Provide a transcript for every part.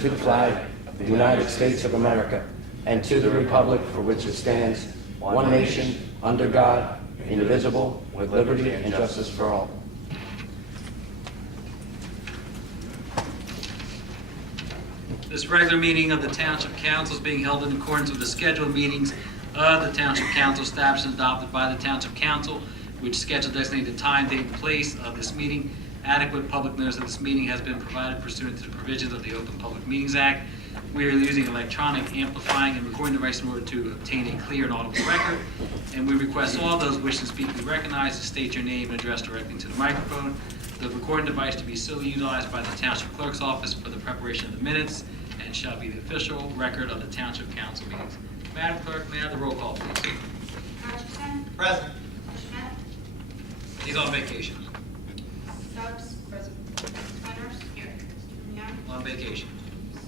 to the flag of the United States of America, and to the republic for which it stands, one nation, under God, indivisible, with liberty and justice for all. This regular meeting of the Township Council is being held in accordance with the scheduled meetings of the Township Council established and adopted by the Township Council, which schedule designated the time, date, and place of this meeting. Adequate public notice of this meeting has been provided pursuant to the provisions of the Open Public Meetings Act. We are using electronic amplifying and recording device in order to obtain a clear and audible record, and we request all those wishing to speak be recognized to state your name and address directly into the microphone. The recording device to be solely utilized by the Township Clerk's Office for the preparation of the minutes and shall be the official record of the Township Council meetings. Madam Clerk, may I have the roll call, please? Hutchinson. Present. Schmidt. He's on vacation. Stubbs. Present. Centers. Here. Mr. Young. On vacation.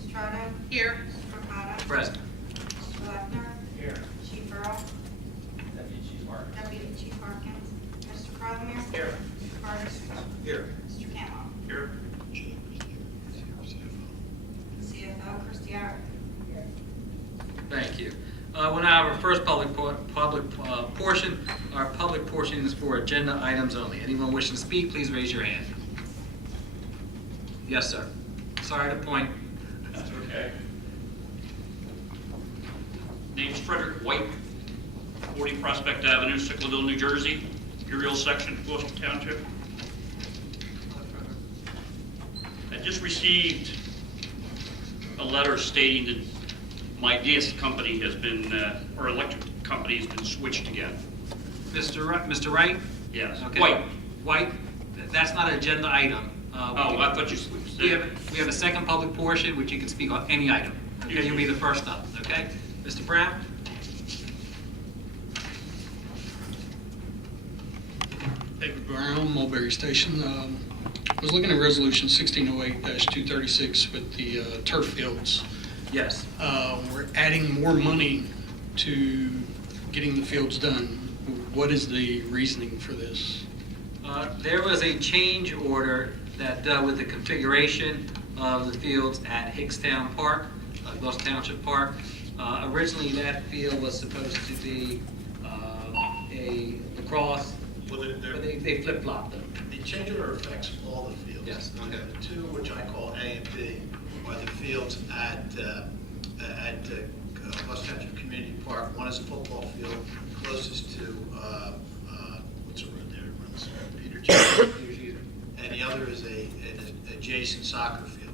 Estrada. Here. Mr. Mercado. Present. Mr. Lefner. Here. Chief Earl. Deputy Chief Martin. Deputy Chief Harkins. Mr. Crosmere. Here. Mr. Carter. Here. Mr. Campbell. Here. CFO Christie Howard. Thank you. We'll now have our first public portion. Our public portion is for agenda items only. Anyone wishing to speak, please raise your hand. Yes, sir. Sorry to point. That's okay. Name's Frederick White, 40 Prospect Avenue, Sicklerville, New Jersey, Imperial Section, Gloucester Township. I just received a letter stating that my gas company has been, or electric company has been switched again. Mr. Wright? Yes. Okay. White. White? That's not an agenda item. Oh, I thought you said. We have a second public portion, which you can speak on any item. Okay, you'll be the first up, okay? Mr. Brown? David Brown, Mulberry Station. I was looking at Resolution 1608-236 with the turf fields. Yes. We're adding more money to getting the fields done. What is the reasoning for this? There was a change order that dealt with the configuration of the fields at Hickstown Park, Gloucester Township Park. Originally, that field was supposed to be a lacrosse, Well, but they flip-flopped them. the change order affects all the fields. Yes, okay. The two, which I call A and B, are the fields at Gloucester Township Community Park. One is a football field closest to, what's the road there? It runs Peter Cheese. And the other is an adjacent soccer field.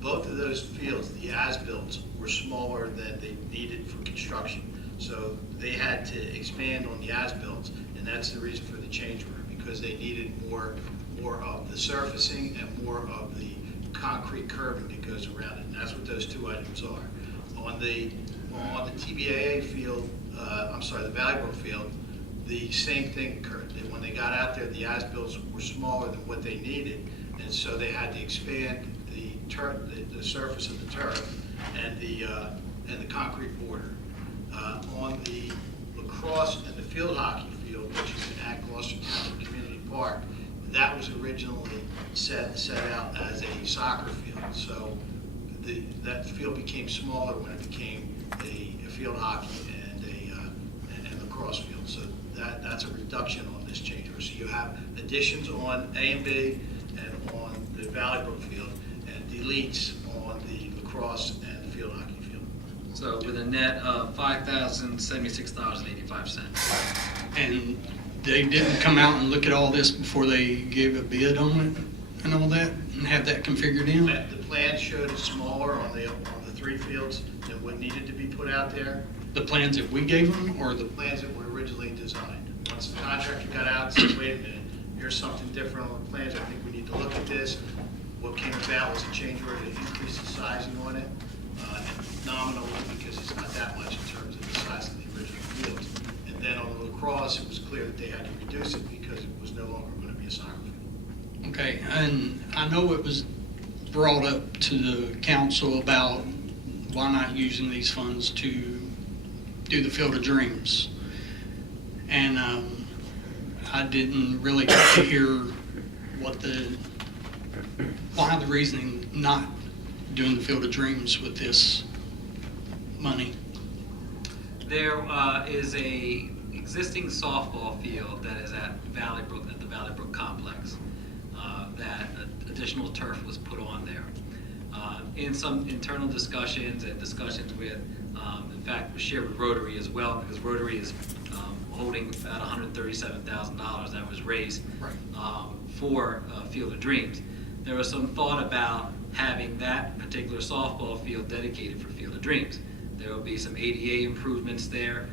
Both of those fields, the as-built, were smaller than they needed for construction. So they had to expand on the as-built, and that's the reason for the change order, because they needed more of the surfacing and more of the concrete curbing that goes around it. And that's what those two items are. On the TBAA field, the Valleybrook field, the same thing occurred. When they got out there, the as-bills were smaller than what they needed, and so they had to expand the surface of the turf and the concrete border. On the lacrosse and the field hockey field, which is at Gloucester Township Community Park, that was originally set out as a soccer field. So that field became smaller when it became a field hockey and lacrosse field. So that's a reduction on this change order. So you have additions on A and B and on the Valleybrook field, and deletes on the lacrosse and field hockey field. So with a net of $5,076.85. And they didn't come out and look at all this before they gave a bid on it and all that, and have that configured in? The plan showed it smaller on the three fields than what needed to be put out there. The plans that we gave them, or the, Plans that were originally designed. Once the contractor got out and said, wait a minute, here's something different on the plans, I think we need to look at this. What came about was a change order to increase the sizing on it, nominally, because it's not that much in terms of the size of the original field. And then on the lacrosse, it was clear that they had to reduce it because it was no longer going to be a soccer field. okay, and I know it was brought up to the council about why not using these funds to do the Field of Dreams. And I didn't really get to hear why the reasoning not doing the Field of Dreams with this money? There is a existing softball field that is at Valley Brook, at the Valley Brook complex, that additional turf was put on there. In some internal discussions and discussions with, in fact, was shared with Rotary as well, because Rotary is holding about $137,000 that was raised for Field of Dreams. There was some thought about having that particular softball field dedicated for Field of Dreams. There will be some ADA improvements there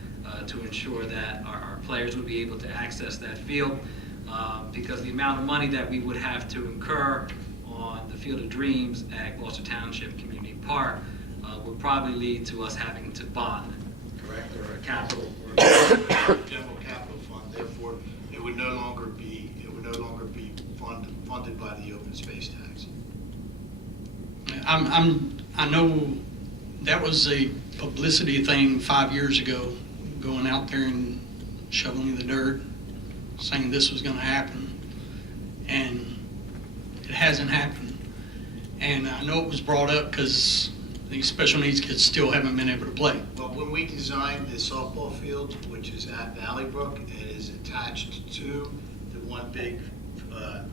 to ensure that our players would be able to access that field, because the amount of money that we would have to incur on the Field of Dreams at Gloucester Township Community Park would probably lead to us having to bond, correct, or a capital. General capital fund, therefore, it would no longer be funded by the open space tax. I know that was a publicity thing 5 years ago, going out there and shoveling the dirt, saying this was going to happen, and it hasn't happened. And I know it was brought up because these special needs kids still haven't been able to play. But when we designed the softball field, which is at Valley Brook, it is attached to the one big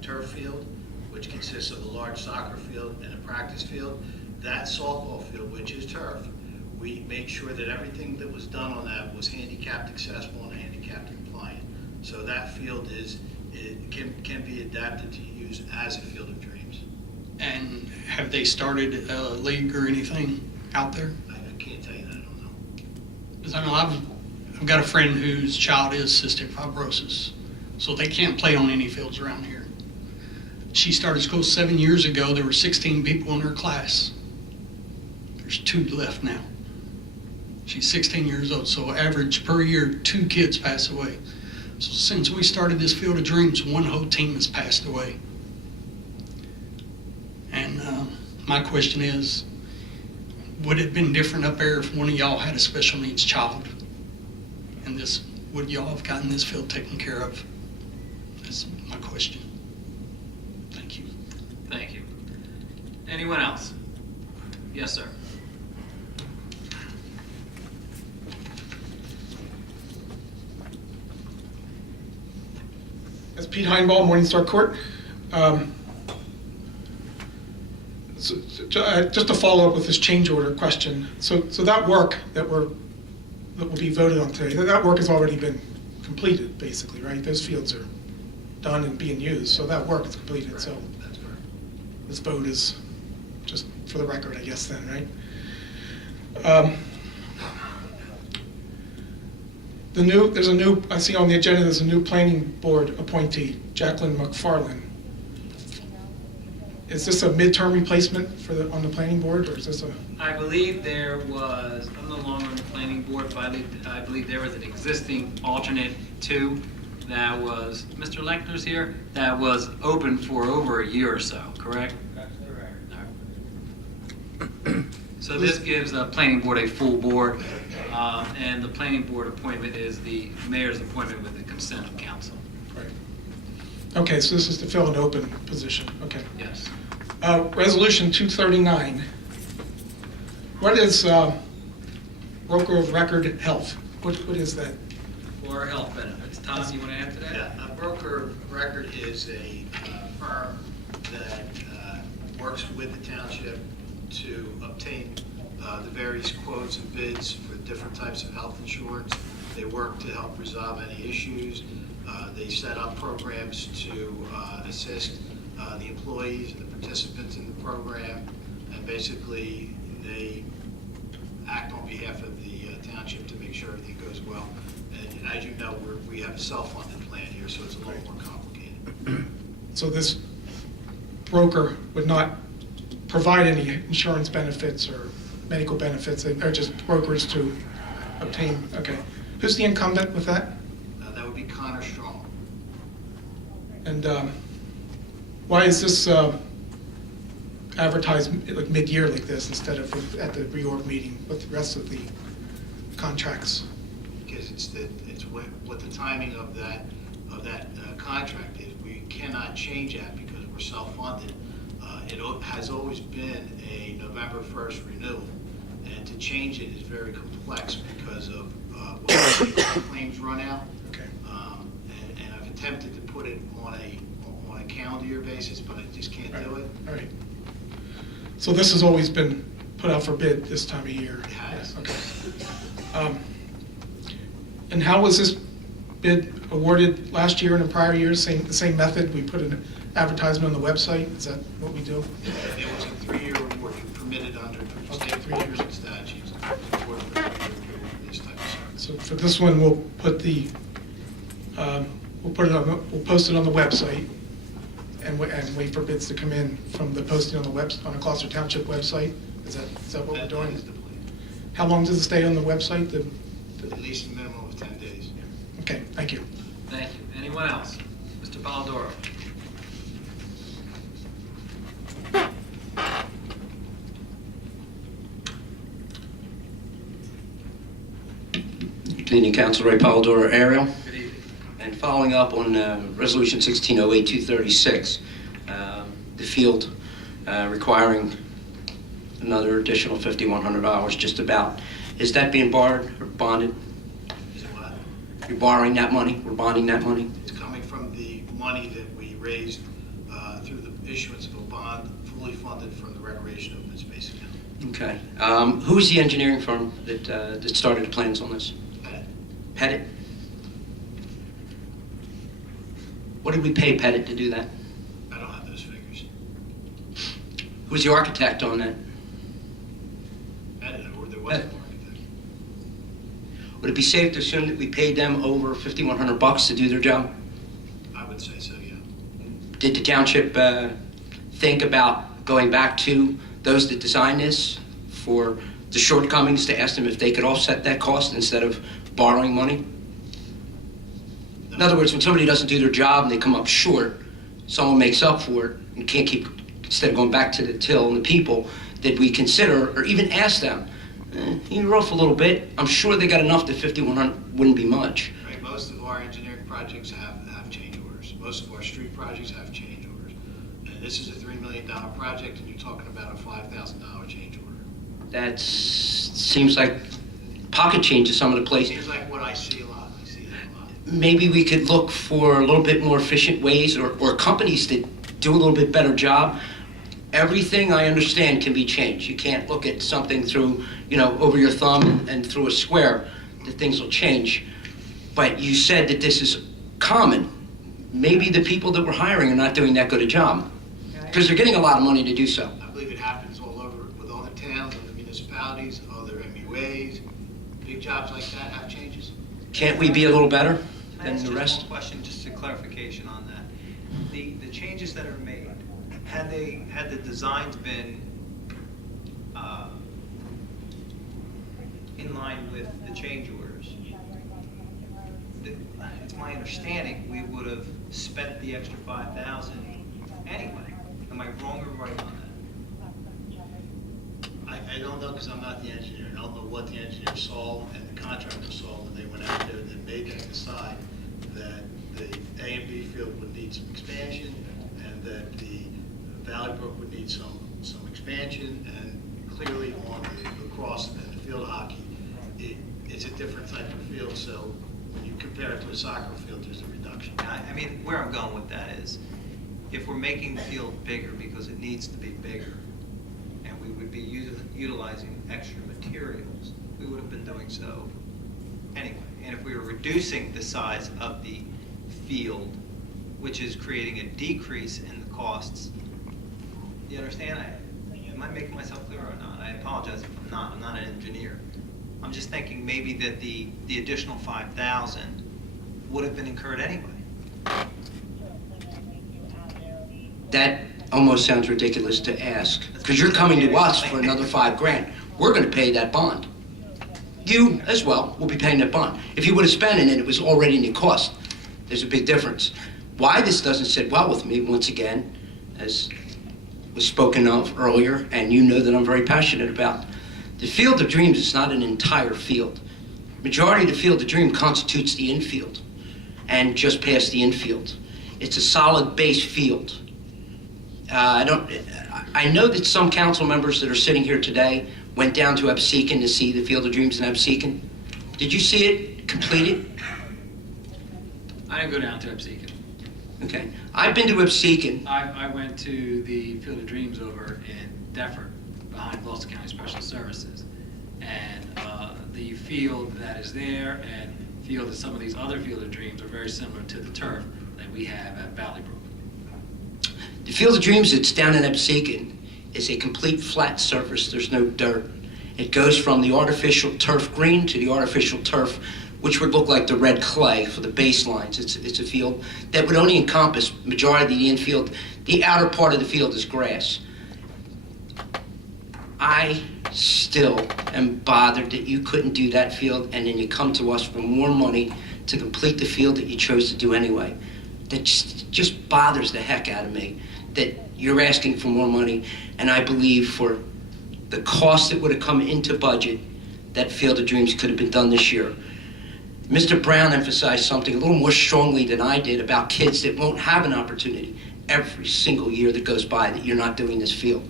turf field, which consists of a large soccer field and a practice field. That softball field, which is turf, we made sure that everything that was done on that was handicapped accessible and handicapped compliant. So that field can be adapted to use as a Field of Dreams. And have they started a league or anything out there? I can't tell you that, I don't know. Because I know I've got a friend whose child is cystic fibrosis, so they can't play on any fields around here. She started school 7 years ago. There were 16 people in her class. There's 2 left now. She's 16 years old, so average per year, 2 kids pass away. So since we started this Field of Dreams, 1 whole team has passed away. And my question is, would it have been different up there if one of y'all had a special needs child? And would y'all have gotten this field taken care of? That's my question. Thank you. Thank you. Anyone else? Yes, sir. That's Pete Heinball, Morningstar Court. Just to follow up with this change order question. So that work that will be voted on today, that work has already been completed, basically, right? Those fields are done and being used, so that work is completed. Correct. So That's correct. this vote is just for the record, I guess, then, right? I see on the agenda, there's a new planning board appointee, Jacqueline McFarland. Is this a midterm replacement on the planning board, or is this a? I believe there was, I'm no longer on the planning board, but I believe there was an existing alternate 2 that was, Mr. Lechner's here, that was open for over a year or so, correct? That's correct. So this gives the planning board a full board, and the planning board appointment is the mayor's appointment with the consent of council. Right. Okay, so this is to fill an open position, okay. Yes. Resolution 239. What is broker of record health? What is that? For health benefits. Tom, you want to add to that? Yeah, a broker of record is a firm that works with the township to obtain the various quotes and bids for different types of health insurance. They work to help resolve any issues. They set up programs to assist the employees and the participants in the program, and basically they act on behalf of the township to make sure everything goes well. And as you know, we have a self-funded plan here, so it's a little more complicated. So this broker would not provide any insurance benefits or medical benefits, they're just brokers to obtain, okay. Who's the incumbent with that? That would be Connor Strong. And why is this advertised like mid-year like this instead of at the reorg meeting with the rest of the contracts? Because it's what the timing of that contract is. We cannot change that because we're self-funded. has always been a November 1st renewal, and to change it is very complex because of when claims run out. Okay. And I've attempted to put it on a calendar year basis, but I just can't do it. All right. So this has always been put out for bid this time of year? It has. Okay. And how was this bid awarded last year and in prior years? The same method? We put an advertisement on the website? Is that what we do? It was a 3-year award permitted under state 3 years. and statutes. Award for 3-year period for this type of service. So for this one, we'll put we'll post it on the website and wait for bids to come in from the posting on the Gloucester Township website? Is that what we're That doing? is the plan. How long does it stay on the website? At least a minimum of 10 days. Okay, thank you. Thank you. Anyone else? Mr. Baldoro. Good evening, Council. Ray Polidoro, Ariel. Good evening. And following up on Resolution 1608-236, the field requiring another additional $5,100 just about. Is that being borrowed or bonded? Is it what? You're borrowing that money? We're bonding that money? It's coming from the money that we raised through the issuance of a bond fully funded from the Recreation Open Space account. Okay. Who's the engineering firm that started the plans on this? Pettit? What did we pay Pettit to do that? I don't have those figures. Who's the architect on that? Or there was an architect. Would it be safe to assume that we paid them over $5,100 to do their job? I would say so, yeah. Did the township think about going back to those that designed this for the shortcomings to ask them if they could offset that cost instead of borrowing money? In other words, when somebody doesn't do their job and they come up short, someone makes up for it and can't keep, instead of going back to the till and the people, did we consider or even ask them, you're off a little bit. I'm sure they got enough that $5,100 wouldn't be much. Right, most of our engineering projects have change orders. Most of our street projects have change orders. And this is a $3 million project, and you're talking about a $5,000 change order. That seems like pocket change to some of the places. Seems like what I see a lot. I see that a lot. Maybe we could look for a little bit more efficient ways or companies that do a little bit better job. Everything I understand can be changed. You can't look at something through, over your thumb and through a square that things will change. But you said that this is common. Maybe the people that we're hiring are not doing that good a job because they're getting a lot of money to do so. I believe it happens all over with other towns, other municipalities, other MUAs. Big jobs like that have changes. Can't we be a little better Can I than ask the just rest? one question, just a clarification on that? The changes that are made, had the designs been in line with the change orders, it's my understanding we would have spent the extra $5,000 anyway. Am I wrong or right on that? I don't know because I'm not the engineer. I don't know what the engineer saw and the contractor saw when they went out there and made them decide that the A and B field would need some expansion and that the Valley Brook would need some expansion, and clearly on the lacrosse and the field hockey, it's a different type of field, so when you compare it to a soccer field, there's a reduction. I mean, where I'm going with that is, if we're making the field bigger because it needs to be bigger, and we would be utilizing extra materials, we would have been doing so anyway. And if we were reducing the size of the field, which is creating a decrease in the costs, you understand? Am I making myself clear or not? I apologize if I'm not. I'm not an engineer. I'm just thinking maybe that the additional $5,000 would have been incurred anyway. That almost sounds ridiculous to ask, because you're coming to us for another $5,000. We're going to pay that bond. You, as well, will be paying that bond. If you would have spent it and it was already in your cost, there's a big difference. Why this doesn't sit well with me, once again, as was spoken of earlier, and you know that I'm very passionate about, the Field of Dreams is not an entire field. Majority of the Field of Dream constitutes the infield, and just past the infield. It's a solid base field. I I know that some council members that are sitting here today went down to Absecon to see the Field of Dreams in Absecon. Did you see it completed? I didn't go down to Absecon. Okay. I've been to Absecon. I went to the Field of Dreams over in Deptford, behind Gloucester County Special Services. And the field that is there and field of some of these other Field of Dreams are very similar to the turf that we have at Valley Brook. The Field of Dreams that's down in Absecon is a complete flat surface. There's no dirt. It goes from the artificial turf green to the artificial turf, which would look like the red clay for the baselines. It's a field that would only encompass majority of the infield. The outer part of the field is grass. I still am bothered that you couldn't do that field and then you come to us for more money to complete the field that you chose to do anyway. That just bothers the heck out of me that you're asking for more money, and I believe for the cost that would have come into budget, that Field of Dreams could have been done this year. Mr. Brown emphasized something a little more strongly than I did about kids that won't have an opportunity every single year that goes by that you're not doing this field.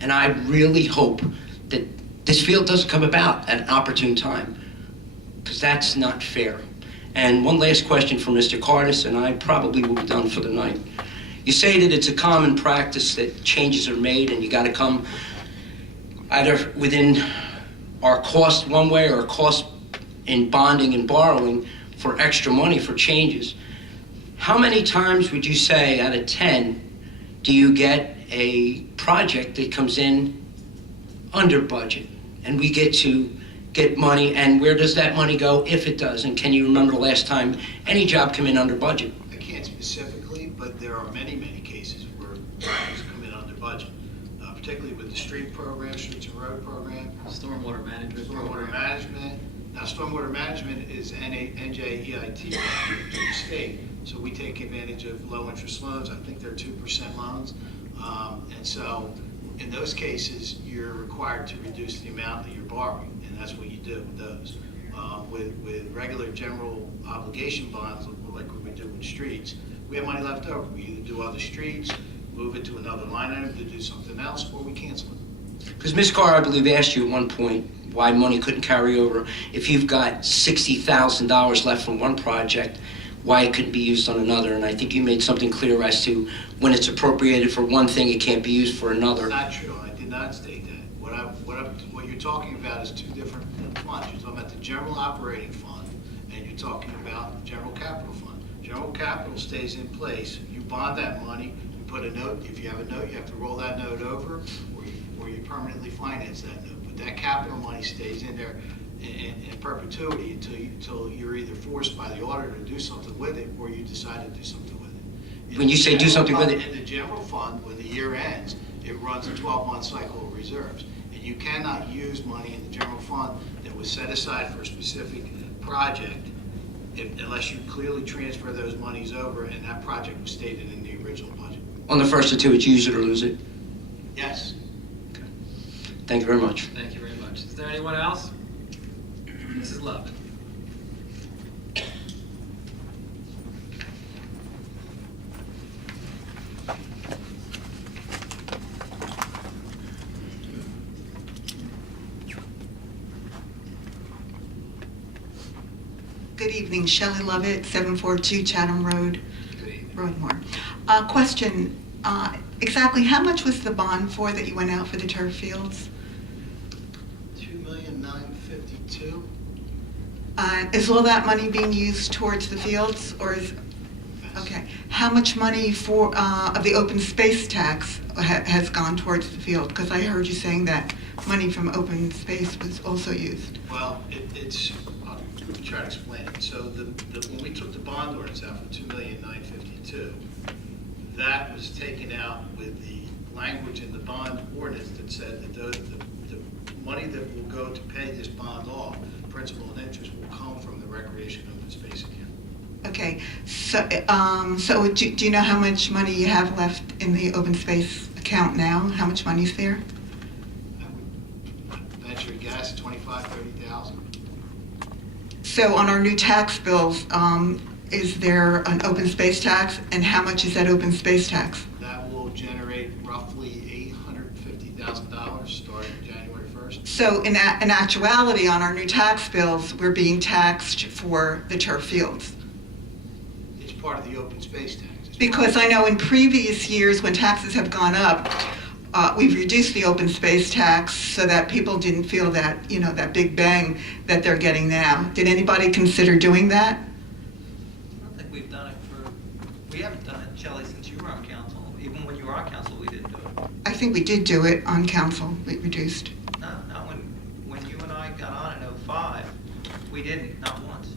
And I really hope that this field doesn't come about at an opportune time, because that's not fair. And one last question for Mr. Cardis, and I probably will be done for the night. You say that it's a common practice that changes are made and you got to come either within our cost one way or a cost in bonding and borrowing for extra money for changes. How many times would you say out of 10 do you get a project that comes in under budget and we get to get money, and where does that money go if it does? And can you remember the last time any job came in under budget? I can't specifically, but there are many, many cases where projects come in under budget, particularly with the street program, streets and road program, Stormwater management. stormwater management. Now, stormwater management is NJEIT to the state, so we take advantage of low-interest loans. I think they're 2% loans. And so in those cases, you're required to reduce the amount that you're borrowing, and that's what you do with those. With regular general obligation bonds, like we would do with streets, we have money left over. We either do other streets, move it to another line item to do something else, or we cancel it. Because Ms. Carr, I believe, asked you at one point why money couldn't carry over. If you've got $60,000 left from one project, why it couldn't be used on another. And I think you made something clear as to when it's appropriated for one thing, it can't be used for another. Not true. I did not state that. What you're talking about is two different funds. You're talking about the general operating fund, and you're talking about the general capital fund. General capital stays in place. You bond that money. You put a note. If you have a note, you have to roll that note over, or you permanently finance that note. But that capital money stays in there in perpetuity until you're either forced by the auditor to do something with it, or you decide to do something with it. When you say do something with it? In the general fund, when the year ends, it runs a 12-month cycle of reserves. And you cannot use money in the general fund that was set aside for a specific project unless you clearly transfer those monies over and that project was stated in the original budget. On the first of two, it's use it or lose it. Yes. Okay. Thank you very much. Thank you very much. Is there anyone else? Mrs. Love. Good evening, Shelley Lovett, 742 Chatham Road, Good evening. Broadmoor. Question, exactly how much was the bond for that you went out for the turf fields? $2,952,000. Is all that money being used towards the fields, or is, okay. How much money for, of the open space tax has gone towards the field? Because I heard you saying that money from open space was also used. Well, I'll try to explain it. So when we took the bond ordinance out for $2,952,000, that was taken out with the language in the bond ordinance that said that the money that will go to pay this bond off, principal and interest, will come from the recreation open space account. Okay, so do you know how much money you have left in the open space account now? How much money's there? I would venture a guess, $25,000-$30,000. So on our new tax bills, is there an open space tax, and how much is that open space tax? That will generate roughly $30,000 starting January 1st. So in actuality, on our new tax bills, we're being taxed for the turf fields. It's part of the open space tax. It's Because I know in previous years, when taxes have gone up, we've reduced the open space tax so that people didn't feel that, that big bang that they're getting now. Did anybody consider doing that? I don't think we've done it we haven't done it, Shelley, since you were on council. Even when you were on council, we didn't do it. I think we did do it on council, we reduced. No, not when you and I got on in '05, we didn't, not once.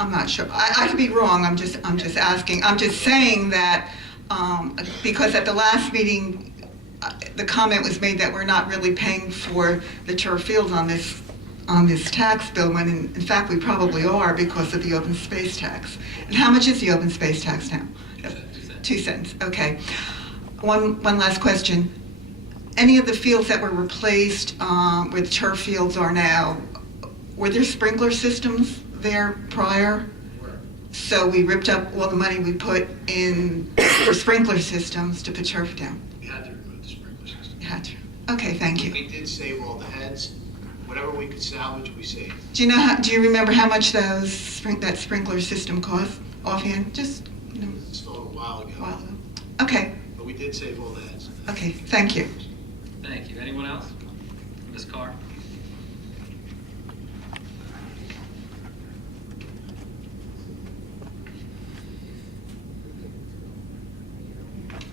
I'm not sure. I could be wrong. I'm just asking. I'm just saying that because at the last meeting, the comment was made that we're not really paying for the turf fields on this tax bill, when in fact we probably are because of the open space tax. And how much is the open space tax now? 2 cents. Okay. One last question. Any of the fields that were replaced where the turf fields are now, were there sprinkler systems there prior? So we ripped up all the money we put in for sprinkler systems to put turf down? We had to remove the sprinkler system. You had to. Okay, thank you. We did save all the heads. Whatever we could salvage, we saved. Do you remember how much that sprinkler system cost offhand? Just, Installed a while ago. while ago. Okay, But we did save all the heads. okay, thank you. Thank you. Anyone else? Ms. Carr?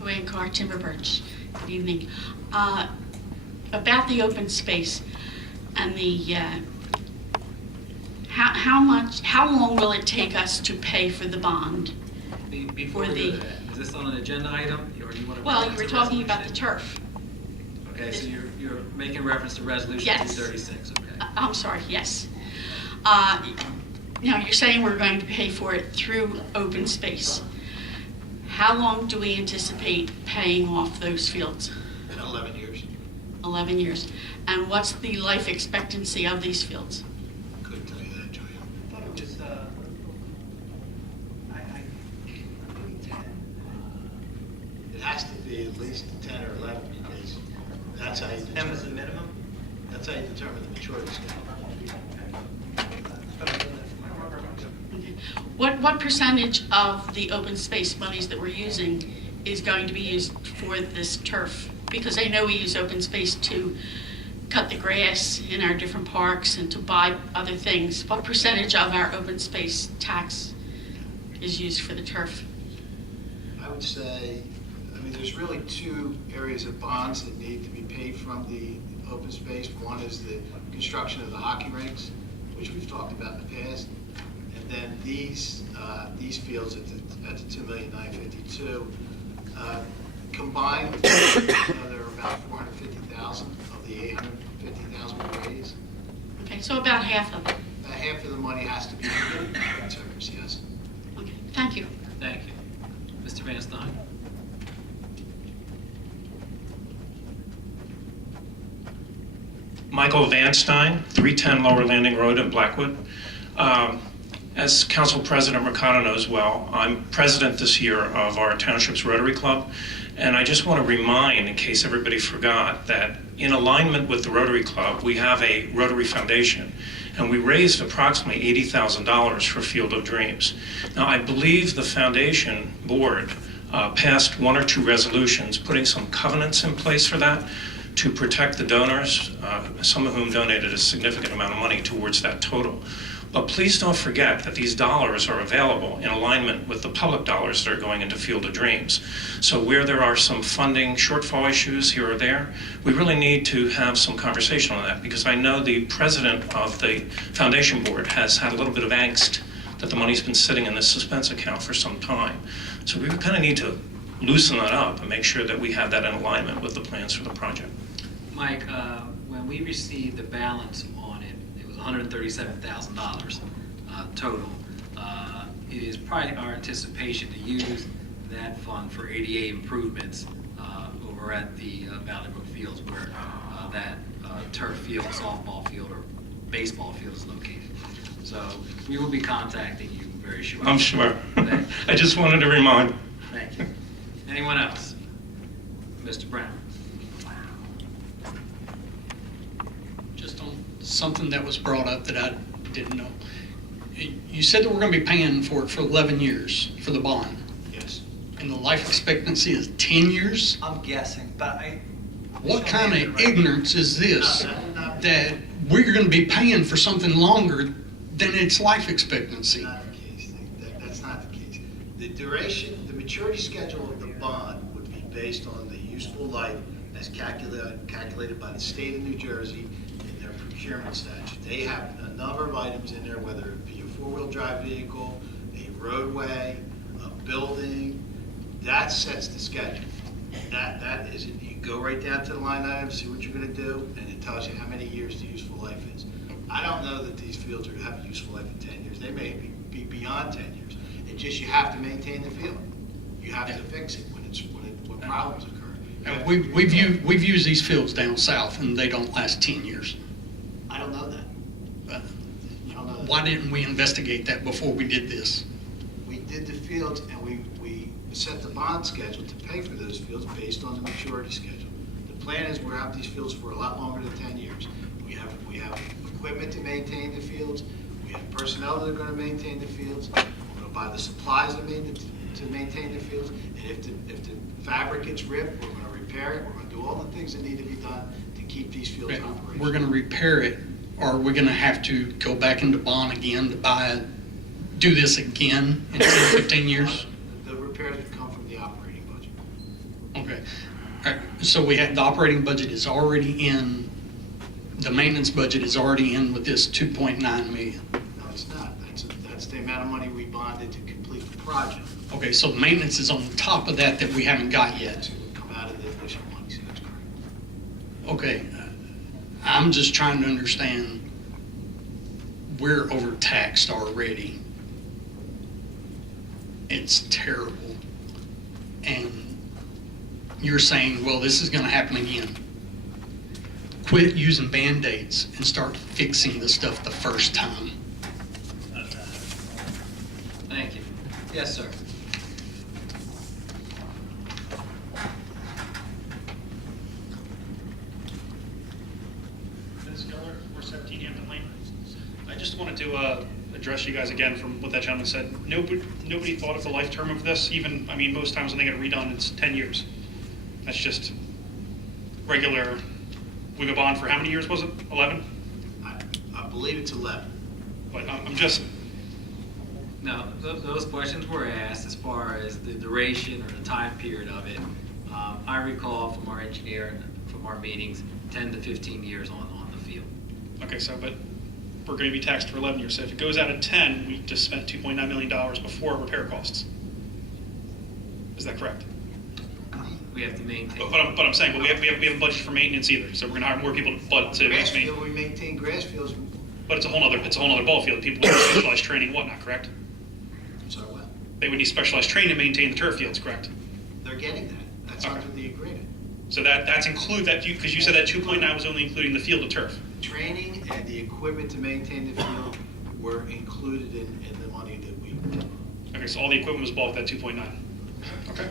Wayne Carr, Timber Birch. Good evening. About the open space and the, how long will it take us to pay for the bond? Before For we do the- that, is this on an agenda item, or do you want to? Well, you were talking about the turf. Okay, so you're making reference to resolution Yes. 236, okay. I'm sorry, yes. Now, you're saying we're going to pay for it through open space. How long do we anticipate paying off those fields? In 11 years. 11 years. And what's the life expectancy of these fields? Couldn't tell you that, Julia. I thought it was, It has to be at least 10 or 11 because that's how you 10 was the determine, minimum? that's how you determine the maturity scale. Okay. What percentage of the open space monies that we're using is going to be used for this turf? Because I know we use open space to cut the grass in our different parks and to buy other things. What percentage of our open space tax is used for the turf? I would say, there's really two areas of bonds that need to be paid from the open space. One is the construction of the hockey rinks, which we've talked about in the past. And then these fields at the $2,952,000, combined, they're about $450,000 of the $850,000 we raised. Okay, so about half of it. About half of the money has to be committed to service, yes. Okay, thank you. Thank you. Mr. Van Stein? Michael Van Stein, 310 Lower Landing Road in Blackwood. As Council President Mercado knows well, I'm president this year of our Township's Rotary Club, and I just want to remind, in case everybody forgot, that in alignment with the Rotary Club, we have a Rotary Foundation, and we raised approximately $80,000 for Field of Dreams. Now, I believe the foundation board passed one or two resolutions putting some covenants in place for that to protect the donors, some of whom donated a significant amount of money towards that total. But please don't forget that these dollars are available in alignment with the public dollars that are going into Field of Dreams. So where there are some funding shortfall issues here or there, we really need to have some conversation on that, because I know the president of the foundation board has had a little bit of angst that the money's been sitting in this suspense account for some time. So we kind of need to loosen that up and make sure that we have that in alignment with the plans for the project. Mike, when we received the balance on it, it was $137,000 total. It is probably our anticipation to use that fund for ADA improvements over at the Valley Brook Fields, where that turf field, softball field, or baseball field is located. So we will be contacting you very shortly. I'm sure. Thank you. I just wanted to remind. Thank you. Anyone else? Mr. Brown? something that was brought up that I didn't know. You said that we're going to be paying for it for 11 years for the bond, Yes. and the life expectancy is 10 years? I'm guessing, but What kind of ignorance is this, No. that we're going to be paying for something longer than its life expectancy? Not the case. That's not the case. The duration, the maturity schedule of the bond would be based on the useful life as calculated by the state of New Jersey in their procurement statute. They have a number of items in there, whether it be a four-wheel drive vehicle, a roadway, a building, that sets the schedule. That is, you go right down to the line item, see what you're gonna do, and it tells you how many years the useful life is. I don't know that these fields are have a useful life of 10 years. They may be beyond 10 years. It's just you have to maintain the field. You have to fix it when problems occur. And we've used these fields down south, and they don't last 10 years. I don't know that. I don't know that. Why didn't we investigate that before we did this? We did the fields and we set the bond schedule to pay for those fields based on the maturity schedule. The plan is we're out these fields for a lot longer than 10 years. We have equipment to maintain the fields. We have personnel that are going to maintain the fields. We're going to buy the supplies to maintain the fields. And if the fabric gets ripped, we're going to repair it. We're going to do all the things that need to be done to keep these fields operational. We're going to repair it, or are we going to have to go back into bond again to do this again in 10, 15 years? The repairs would come from the operating budget. Okay. All right. So the operating budget is already in, the maintenance budget is already in with this 2.9 million. No, it's not. That's the amount of money we bonded to complete the project. Okay, so maintenance is on top of that we haven't got yet. It would come out of the additional money, so that's correct. Okay. I'm just trying to understand, we're overtaxed already. It's terrible. And you're saying, well, this is going to happen again. Quit using Band-Aids and start fixing the stuff the first time. Thank you. Yes, sir. Ms. Giller, 417 Hampton Lane. I just wanted to address you guys again from what that gentleman said. Nobody thought of the life term of this. Even, I mean, most times when they get it redone, it's 10 years. That's just regular. We have a bond for how many years was it? 11? I believe it's 11. But I'm just, No, those questions were asked as far as the duration or the time period of it. I recall from our engineer and from our meetings, 10 to 15 years on the field. okay, so, but we're going to be taxed for 11 years. So if it goes out at 10, we just spent $2.9 million before repair costs. Is that correct? We have to maintain. But I'm saying, but we have a budget for maintenance either. So we're going to hire more people to Grass maintain. field, we maintain grass fields. But it's a whole other ball field. People with specialized training and whatnot, correct? So what? They would need specialized training to maintain the turf fields, correct? They're getting that. That's Okay. under the agreement. So that's include that, because you said that 2.9 was only including the field of turf. Training and the equipment to maintain the field were included in the money that we. Okay, so all the equipment was bought with that 2.9. Okay,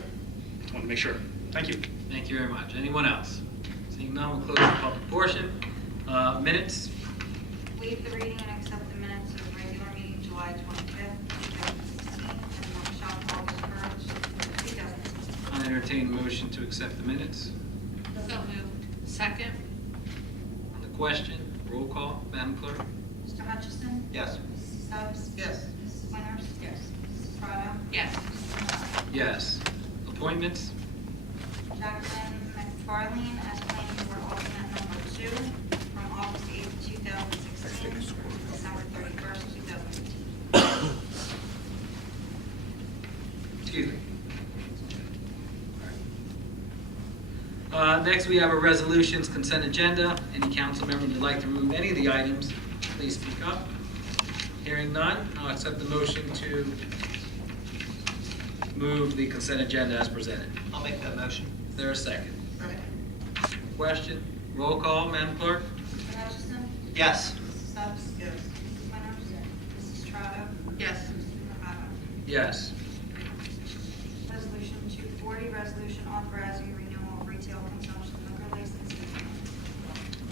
just wanted to make sure. Thank you. Thank you very much. Anyone else? Seeing none, we'll close the public portion. Minutes. Waive the reading and accept the minutes of regular meeting July 25th, 2016, and workshop August 1st, 2016. I entertain a motion to accept the minutes. So moved. Second? On the question, roll call, Madam Clerk. Mr. Hutchison? Yes. Mrs. Stubbs? Yes. Mrs. Winters? Yes. Mrs. Prado? Yes. Mr. Moore? Yes. Appointments. Jacqueline McFarlane as planning board alternate number 2 from August 8th, 2016 to December 31st, 2015. Excuse me. Next, we have a resolutions consent agenda. Any council member would like to remove any of the items, please speak up. Hearing none, I'll accept the motion to move the consent agenda as presented. I'll make that motion. Is there a second? Question, roll call, Madam Clerk? Mr. Hutchison? Yes. Mrs. Stubbs? Yes. Mrs. Winters? Mrs. Prado? Yes. Mr. Prado? Yes. Resolution 240, resolution authorizing renewal of retail consumption liquor licenses.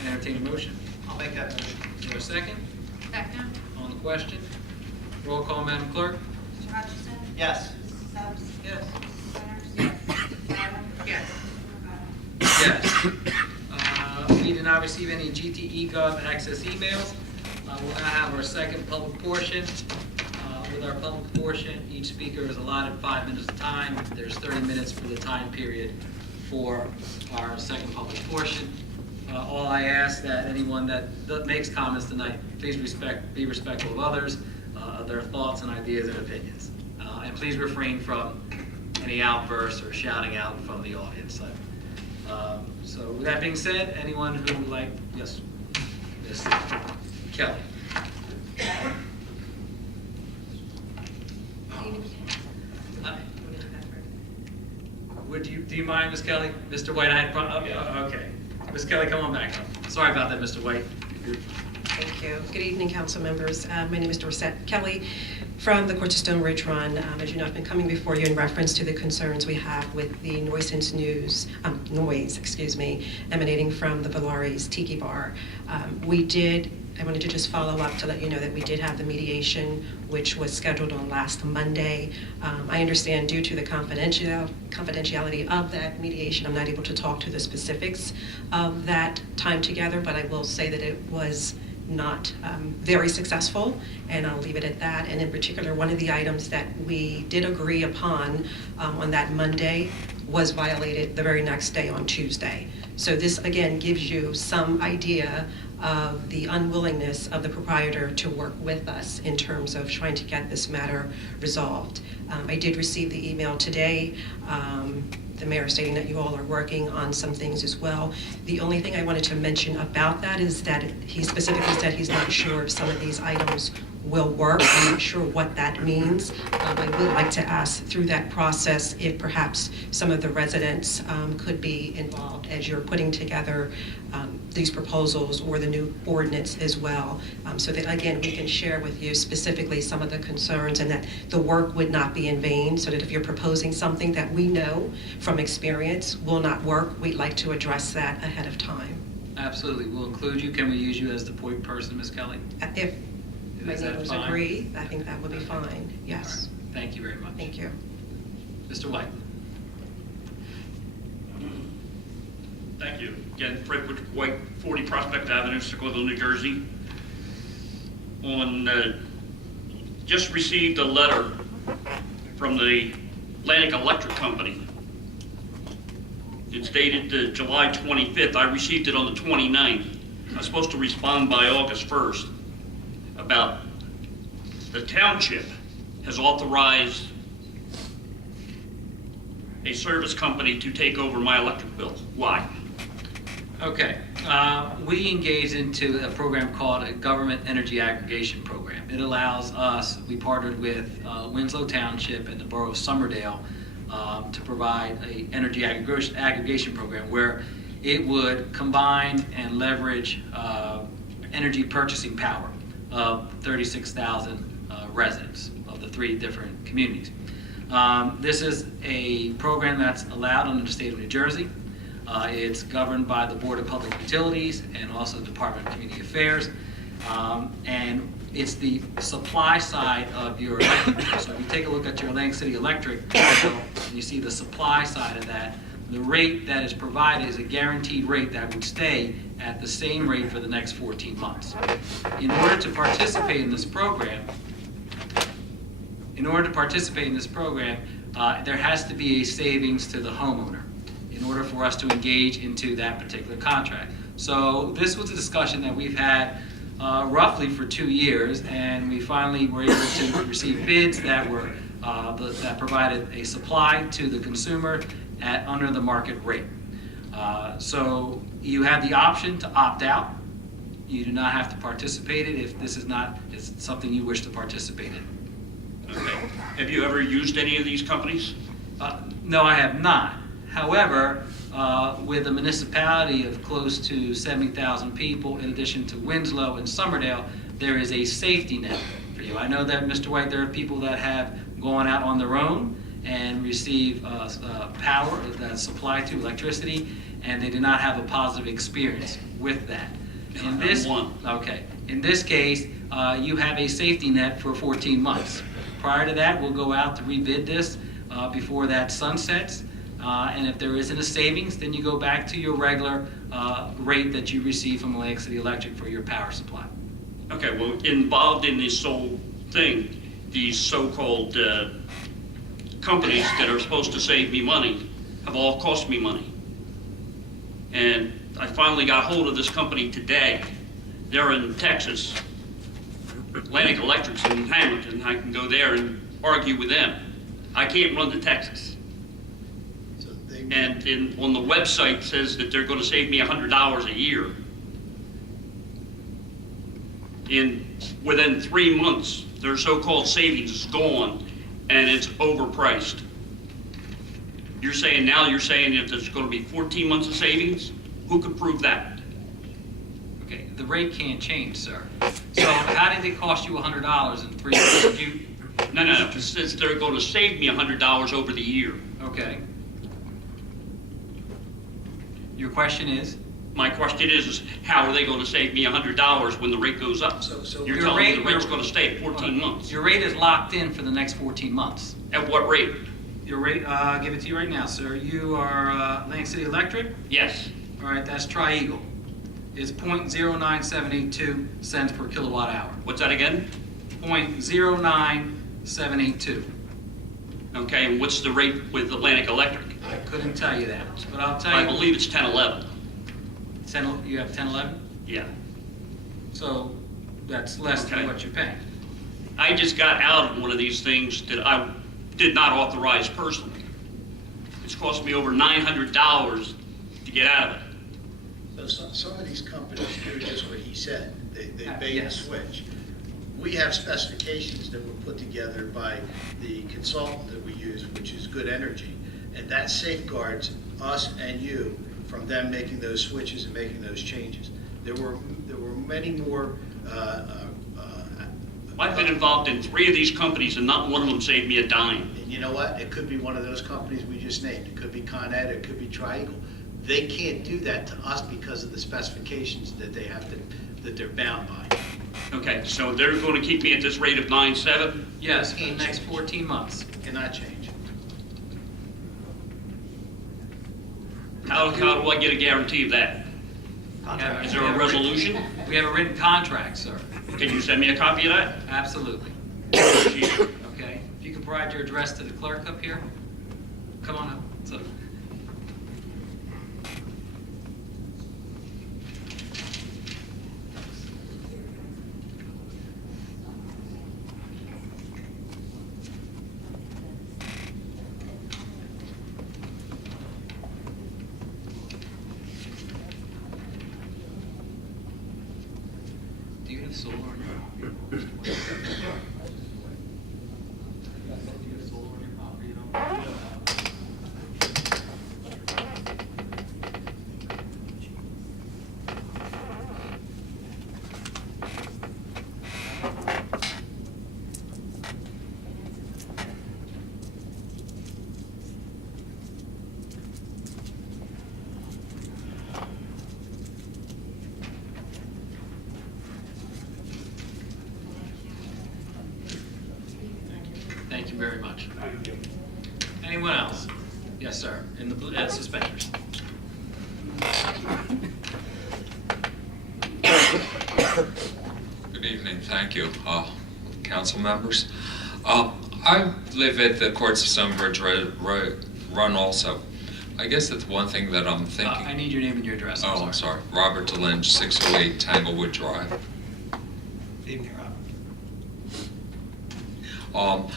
Entertain entertain a motion. I'll make that motion. Is there a second? Second. On the question? Roll call, Madam Clerk. Mr. Hutchison? Yes. Mrs. Stubbs? Yes. Mrs. Winters? Yes. Mrs. Garland? Yes. Mr. McDonough? Yes. We did not receive any GTE Gov access emails. We'll now have our second public portion. With our public portion, each speaker is allotted 5 minutes of time. There's 30 minutes for the time period for our second public portion. All I ask that anyone that makes comments tonight, please be respectful of others, their thoughts and ideas and opinions. And please refrain from any outbursts or shouting out from the audience. So with that being said, anyone who would like, yes, Ms. Kelly. Do you mind, Ms. Kelly? Mr. White, okay. Ms. Kelly, come on back up. Sorry about that, Mr. White. Thank you. Good evening, council members. My name is Dorset Kelly from the Gloucester Ridge Run. As you know, I've been coming before you in reference to the concerns we have with the noise emanating from the Valari's Tiki Bar. I wanted to just follow up to let you know that we did have the mediation, which was scheduled on last Monday. I understand due to the confidentiality of that mediation, I'm not able to talk to the specifics of that time together, but I will say that it was not very successful, and I'll leave it at that. And in particular, one of the items that we did agree upon on that Monday was violated the very next day on Tuesday. So this, again, gives you some idea of the unwillingness of the proprietor to work with us in terms of trying to get this matter resolved. I did receive the email today, the mayor stating that you all are working on some things as well. The only thing I wanted to mention about that is that he specifically said he's not sure if some of these items will work. I'm not sure what that means. I would like to ask through that process if perhaps some of the residents could be involved as you're putting together these proposals or the new ordinance as well, so that again we can share with you specifically some of the concerns and that the work would not be in vain, so that if you're proposing something that we know from experience will not work, we'd like to address that ahead of time. Absolutely. We'll include you. Can we use you as the point person, Ms. Kelly? If my Is that neighbors fine? agree, I think that would be fine, yes. All right. Thank you very much. Thank you. Mr. White. Thank you. Again, Fred White, 40 Prospect Avenue, Sickleville, New Jersey. Just received a letter from the Atlantic Electric Company. It's dated July 25th. I received it on the 29th. I was supposed to respond by August 1st about the township has authorized a service company to take over my electric bill. Why? Okay. We engaged into a program called a Government Energy Aggregation Program. It allows us, we partnered with Winslow Township and the Borough of Somerdale to provide an energy aggregation program where it would combine and leverage energy purchasing power of 36,000 residents of the 3 different communities. This is a program that's allowed under the state of New Jersey. It's governed by the Board of Public Utilities and also the Department of Community Affairs. And it's the supply side of your electric bill. So if you take a look at your Atlantic City Electric bill, and you see the supply side of that, the rate that is provided is a guaranteed rate that would stay at the same rate for the next 14 months. In order to participate in this program, there has to be a savings to the homeowner in order for us to engage into that particular contract. So this was a discussion that we've had roughly for 2 years, and we finally were able to receive bids that were that provided a supply to the consumer at under the market rate. So you have the option to opt out. You do not have to participate in it if this is not something you wish to participate in. Okay. Have you ever used any of these companies? No, I have not. However, with a municipality of close to 70,000 people, in addition to Winslow and Somerdale, there is a safety net for you. I know that, Mr. White, there are people that have gone out on their own and receive power that's supplied to electricity, and they do not have a positive experience with that. In this, One. okay, in this case, you have a safety net for 14 months. Prior to that, we'll go out to rebid this before that sunsets. And if there isn't a savings, then you go back to your regular rate that you receive from Atlantic City Electric for your power supply. Okay, well, involved in this whole thing, these so-called companies that are supposed to save me money have all cost me money. And I finally got hold of this company today. They're in Texas. Atlantic Electric's in Hamilton. I can go there and argue with them. I can't run to Texas. So they, And on the website says that they're going to save me $100 a year. Within 3 months, their so-called savings is gone, and it's overpriced. You're saying that there's going to be 14 months of savings? Who could prove that? Okay, the rate can't change, sir. So how did it cost you $100 in 3 months? Did you, No. It says they're going to save me $100 over the year. okay. Your question is? My question is how are they going to save me $100 when the rate goes up? So You're Your telling me rate- the rate's your- going to stay at 14 months. Your rate is locked in for the next 14 months. At what rate? Your rate, I'll give it to you right now, sir. You are Atlantic City Electric. Yes. All right, that's Tri-Eagle. It's 0.09782 cents per kilowatt hour. What's that again? 0.09782. Okay, and what's the rate with Atlantic Electric? I couldn't tell you that, but I'll tell I you. believe it's 1011. You have 1011? Yeah. So that's less Okay. than what you're paying. I just got out of one of these things that I did not authorize personally. It's cost me over $900 to get out of it. so some of these companies do just what he said. They bait and Yes. switch. We have specifications that were put together by the consultant that we use, which is Good Energy, and that safeguards us and you from them making those switches and making those changes. There were many more. I've been involved in 3 of these companies and not one of them saved me a dime. And you know what? It could be one of those companies we just named. It could be Con Ed, it could be Tri-Eagle. They can't do that to us because of the specifications that they have that they're bound by. Okay, so they're going to keep me at this rate of 9.7? Yes, for the next 14 months. Cannot change. How do I get a guarantee of that? Is there a resolution? We have a written contract, sir. Can you send me a copy of that? Absolutely. Gee, Okay, if you could provide your address to the clerk up here. Come on up. So, do you have solar on your property? Do you have solar on your property at all? Thank you very much. Anyone else? Yes, sir, in the blue, suspenders. Good evening, thank you, council members. I live at the Courts of Stonebridge Run also. I guess that's one thing that I'm thinking. I need your name and your address. I'm sorry. Robert DeLynge, 608 Tanglewood Drive. Good evening, Rob.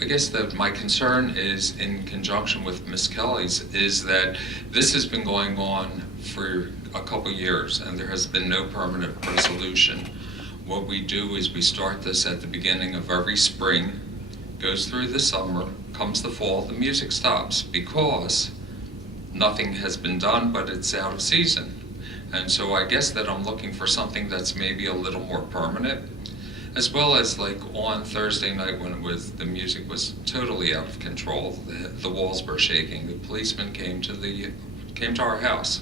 I guess that my concern is, in conjunction with Ms. Kelly's, is that this has been going on for a couple years and there has been no permanent resolution. What we do is we start this at the beginning of every spring, goes through the summer, comes the fall, the music stops because nothing has been done, but it's out of season. And so I guess that I'm looking for something that's maybe a little more permanent, as well as like on Thursday night when the music was totally out of control, the walls were shaking. The policeman came to our house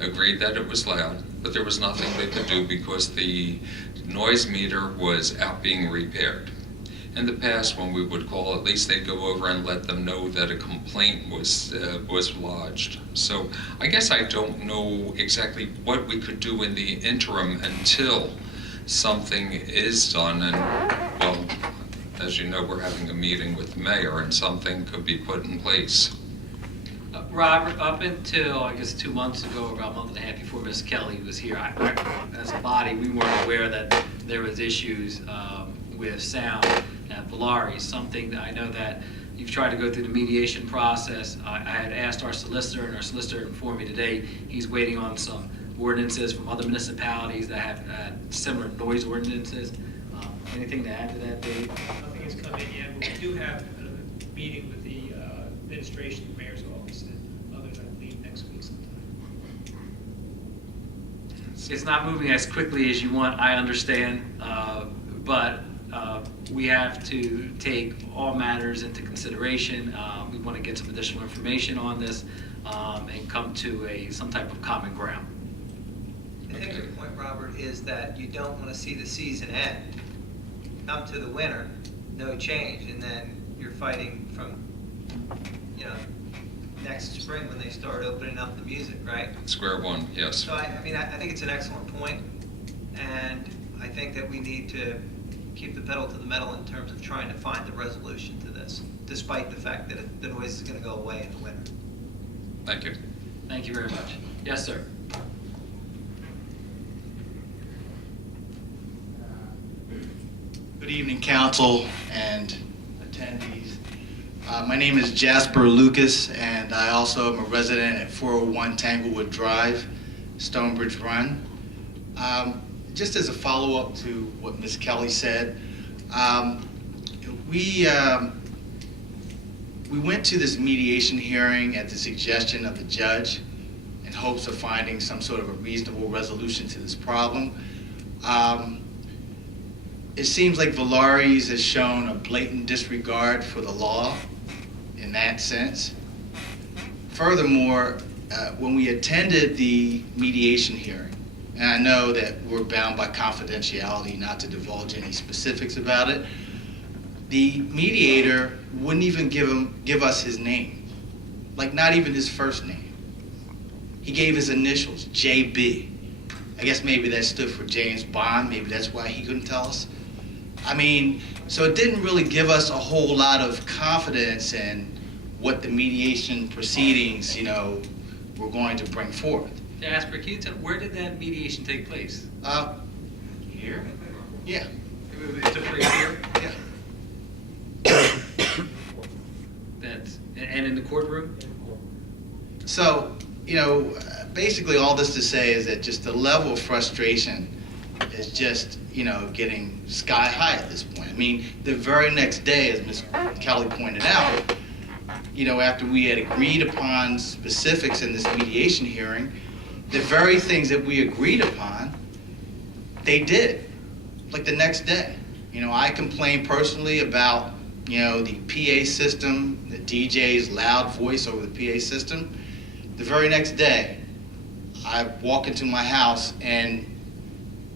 agreed that it was loud, but there was nothing they could do because the noise meter was out being repaired. In the past, when we would call, at least they'd go over and let them know that a complaint was lodged. So I guess I don't know exactly what we could do in the interim until something is done. And, well, as you know, we're having a meeting with the mayor and something could be put in place. Robert, up until, I guess, 2 months ago, about a month and a half before Ms. Kelly was here, as a body, we weren't aware that there was issues with sound at Valari, something that I know that you've tried to go through the mediation process. I had asked our solicitor, and our solicitor informed me today he's waiting on some ordinances from other municipalities that have similar noise ordinances. Anything to add to that, Dave? Nothing has come in yet, but we do have a meeting with the administration, the mayor's office, and others, I believe, next week sometime. It's not moving as quickly as you want, I understand, but we have to take all matters into consideration. We want to get some additional information on this and come to some type of common ground. I think your point, Robert, is that you don't want to see the season end. Come to the winter, no change, and then you're fighting from, next spring when they start opening up the music, right? Square one, yes. So I think it's an excellent point, and I think that we need to keep the pedal to the metal in terms of trying to find a resolution to this, despite the fact that the noise is going to go away in the winter. Thank you. Thank you very much. Yes, sir. Good evening, council and attendees. My name is Jasper Lucas, and I also am a resident at 401 Tanglewood Drive, Stonebridge Run. Just as a follow-up to what Ms. Kelly said, we went to this mediation hearing at the suggestion of the judge in hopes of finding some sort of a reasonable resolution to this problem. It seems like Valari's has shown a blatant disregard for the law in that sense. Furthermore, when we attended the mediation hearing, and I know that we're bound by confidentiality not to divulge any specifics about it, the mediator wouldn't even give us his name, like not even his first name. He gave his initials, JB. I guess maybe that stood for James Bond, maybe that's why he couldn't tell us. I mean, so it didn't really give us a whole lot of confidence in what the mediation proceedings, were going to bring forth. Jasper, can you tell, where did that mediation take place? Here? Yeah. It took place here? Yeah. And in the courtroom? So, basically all this to say is that just the level of frustration is just, getting sky high at this point. I mean, the very next day, as Ms. Kelly pointed out, after we had agreed upon specifics in this mediation hearing, the very things that we agreed upon, they did, like the next day. I complained personally about, the PA system, the DJ's loud voice over the PA system. The very next day, I walk into my house and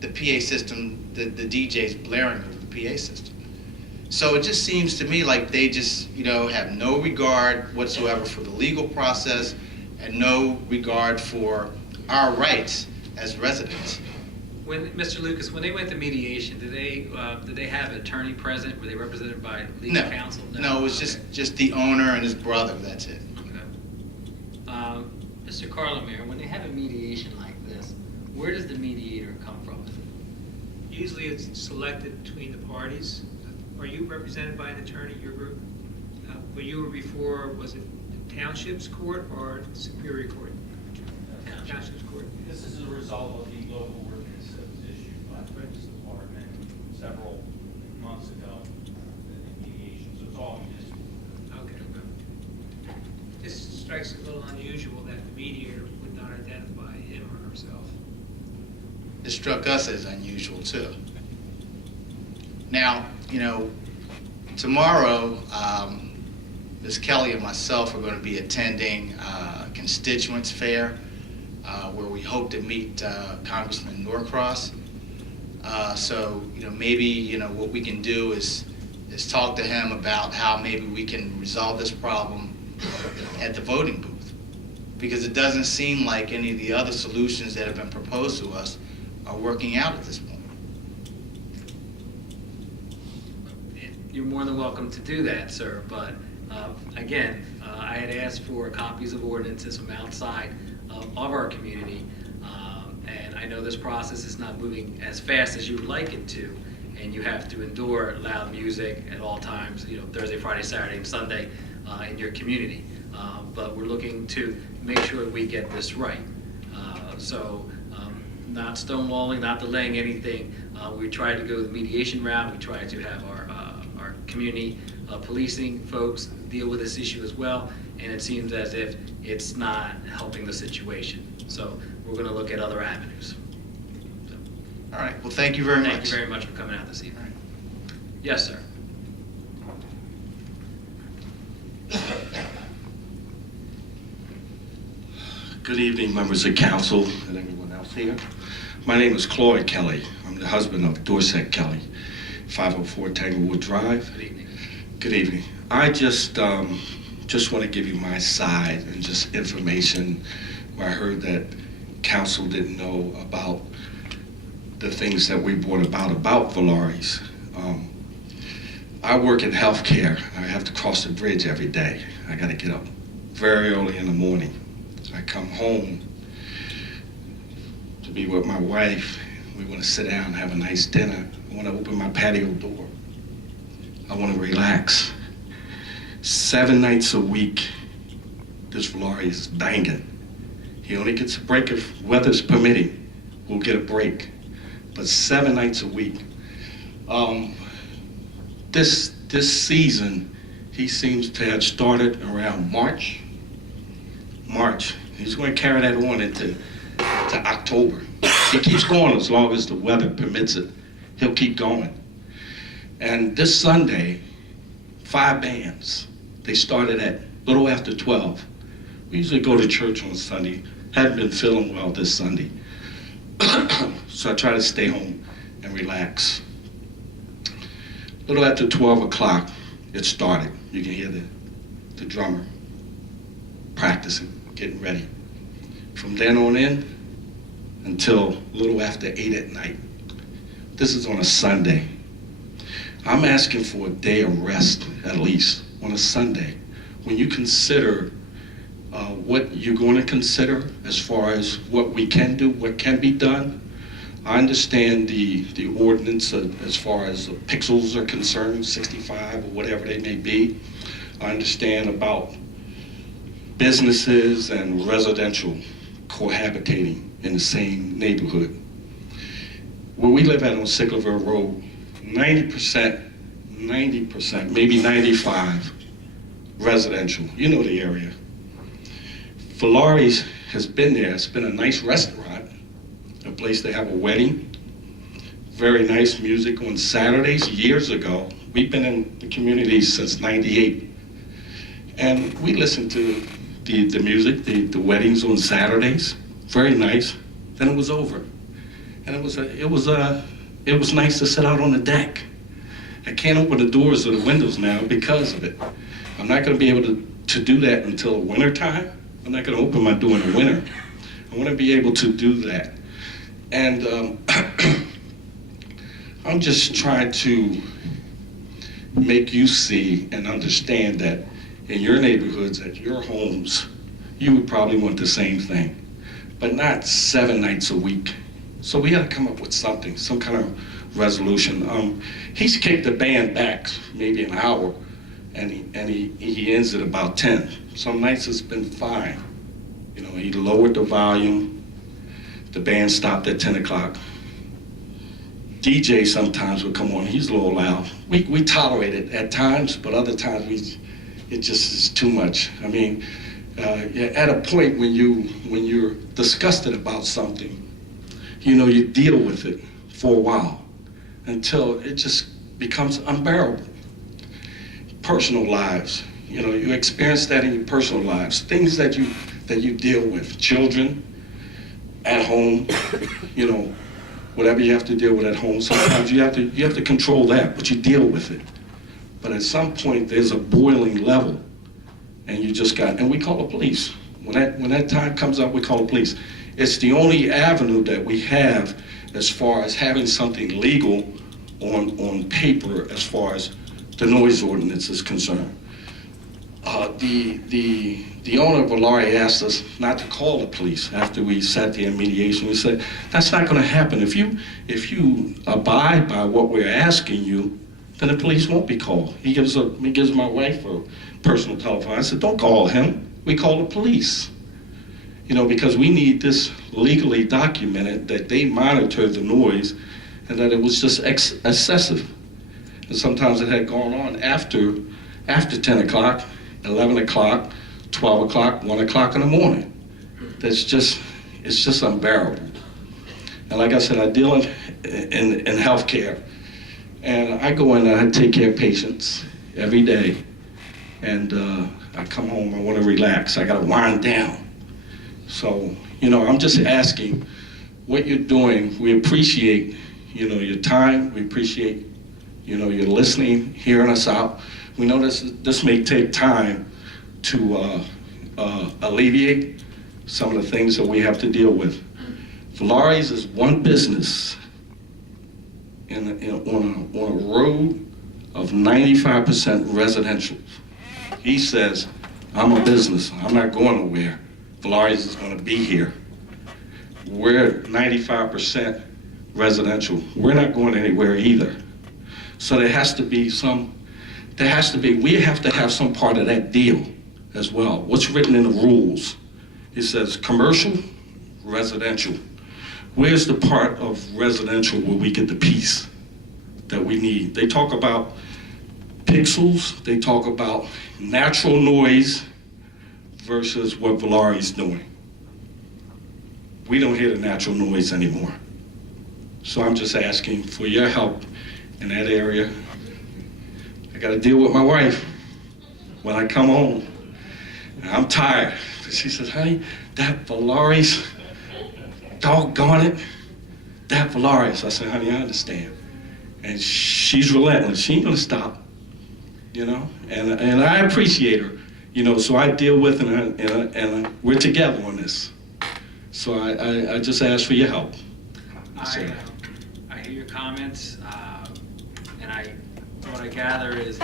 the PA system, the DJ's blaring over the PA system. So it just seems to me like they just, have no regard whatsoever for the legal process and no regard for our rights as residents. When Mr. Lucas, when they went to mediation, did they have an attorney present? Were they represented by legal counsel? No, it was just the owner and his brother. That's it. Okay. Mr. Carlemere, when they have a mediation like this, where does the mediator come from? Usually it's selected between the parties. Are you represented by an attorney, your group? Where you were before, was it Township's Court or Superior Court? Township's Court. This is a result of the local ordinance that was issued by the Police Department several months ago in mediation, so it's all municipal. Okay. This strikes a little unusual that the mediator would not identify him or herself. It struck us as unusual too. Now, tomorrow, Ms. Kelly and myself are going to be attending a constituents fair where we hope to meet Congressman Norcross. So, maybe, what we can do is talk to him about how maybe we can resolve this problem at the voting booth. Because it doesn't seem like any of the other solutions that have been proposed to us are working out at this point. You're more than welcome to do that, sir, but again, I had asked for copies of ordinances from outside of our community, and I know this process is not moving as fast as you would like it to, and you have to endure loud music at all times, Thursday, Friday, Saturday, and Sunday in your community. But we're looking to make sure we get this right. So not stonewalling, not delaying anything. We try to go the mediation route. We try to have our community policing folks deal with this issue as well, and it seems as if it's not helping the situation. So we're going to look at other avenues. So, all right, well, thank you very much. Thank you very much for coming out this evening. Yes, sir. Good evening, members of council and everyone else here. My name is Claude Kelly. I'm the husband of Dorset Kelly, 504 Tanglewood Drive. Good evening. Good evening. I just want to give you my side and just information where I heard that council didn't know about the things that we brought about Valaris. I work in healthcare. I have to cross the bridge every day. I got to get up very early in the morning. I come home to be with my wife. We want to sit down and have a nice dinner. I want to open my patio door. I want to relax. 7 nights a week, this Valari is banging. He only gets a break if weather's permitting. We'll get a break. But 7 nights a week. This season, he seems to have started around March. He's going to carry that on into October. He keeps going as long as the weather permits it. He'll keep going. And this Sunday, 5 bands. They started at a little after 12. We usually go to church on Sunday. Haven't been feeling well this Sunday. So I try to stay home and relax. A little after 12 o'clock, it started. You can hear the drummer practicing, getting ready. From then on in until a little after 8 at night. This is on a Sunday. I'm asking for a day of rest, at least, on a Sunday. When you consider what you're going to consider as far as what we can do, what can be done, I understand the ordinance as far as the pixels are concerned, 65 or whatever they may be. I understand about businesses and residential cohabitating in the same neighborhood. Where we live at on Sicklerville Road, 90%, maybe 95 residential. You know the area. Valari's has been there. It's been a nice restaurant, a place to have a wedding. Very nice music on Saturdays. Years ago, we've been in the community since '98. And we listen to the music, the weddings on Saturdays. Very nice. Then it was over. And it was nice to sit out on the deck. I can't open the doors or the windows now because of it. I'm not going to be able to do that until winter time. I'm not going to open my door in the winter. I want to be able to do that. And I'm just trying to make you see and understand that in your neighborhoods, at your homes, you would probably want the same thing, but not 7 nights a week. So we got to come up with something, some kind of resolution. He's kicked the band back maybe an hour, and he ends at about 10. Some nights it's been fine. You know, he lowered the volume. The band stopped at 10 o'clock. DJ sometimes would come on. He's a little loud. We tolerate it at times, but other times it just is too much. I mean, at a point when you're disgusted about something, you know, you deal with it for a while until it just becomes unbearable. Personal lives, you know, you experience that in your personal lives. Things that you deal with, children, at home, you know, whatever you have to deal with at home. Sometimes you have to control that, but you deal with it. But at some point, there's a boiling level, and you just got, and we call the police. When that time comes up, we call the police. It's the only avenue that we have as far as having something legal on paper as far as the noise ordinance is concerned. The owner of Valari asked us not to call the police after we sat there in mediation. He said, that's not gonna happen. If you abide by what we're asking you, then the police won't be called. He gives my wife a personal telephone. I said, don't call him. We call the police. You know, because we need this legally documented that they monitor the noise and that it was just excessive. And sometimes it had gone on after 10 o'clock, 11 o'clock, 12 o'clock, 1 o'clock in the morning. It's just unbearable. And like I said, I deal in healthcare. And I go in and I take care of patients every day. And I come home, I want to relax. I got to wind down. So, you know, I'm just asking what you're doing. We appreciate, you know, your time. We appreciate, you know, your listening, hearing us out. We know this may take time to alleviate some of the things that we have to deal with. Valari's is one business on a road of 95% residential. He says, I'm a business, I'm not going nowhere. Valari's is gonna be here. We're 95% residential. We're not going anywhere either. So we have to have some part of that deal as well. What's written in the rules? It says commercial, residential. Where's the part of residential where we get the piece that we need? They talk about pixels, they talk about natural noise versus what Valari's doing. We don't hear the natural noise anymore. So I'm just asking for your help in that area. I gotta deal with my wife when I come home. And I'm tired. She says, honey, that Valari's, doggone it, that Valari's. I said, honey, I understand. And she's relentless. She ain't gonna stop, you know? And I appreciate her, you know, so I deal with her and we're together on this. So I just ask for your help. I hear your comments, and what I gather is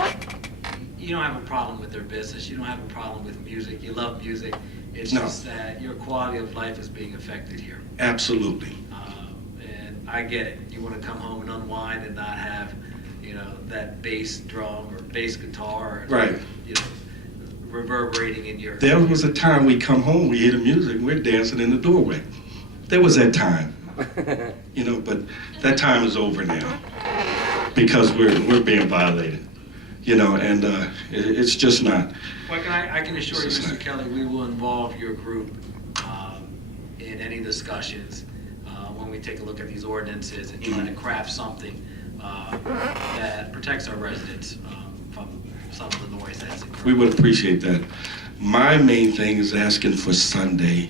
you don't have a problem with their business. You don't have a problem with music. You love music. It's just that your quality of life is being affected here. Absolutely. And I get it. You want to come home and unwind and not have, you know, that bass drum or bass guitar, or, right? You know, reverberating in your. There was a time we come home, we hear the music, and we're dancing in the doorway. There was that time, you know, but that time is over now because we're being violated, you know, and it's just not. Well, I can assure you, Mr. Kelly, we will involve your group in any discussions when we take a look at these ordinances and try to craft something that protects our residents from some of the noise that's occurring. We would appreciate that. My main thing is asking for Sunday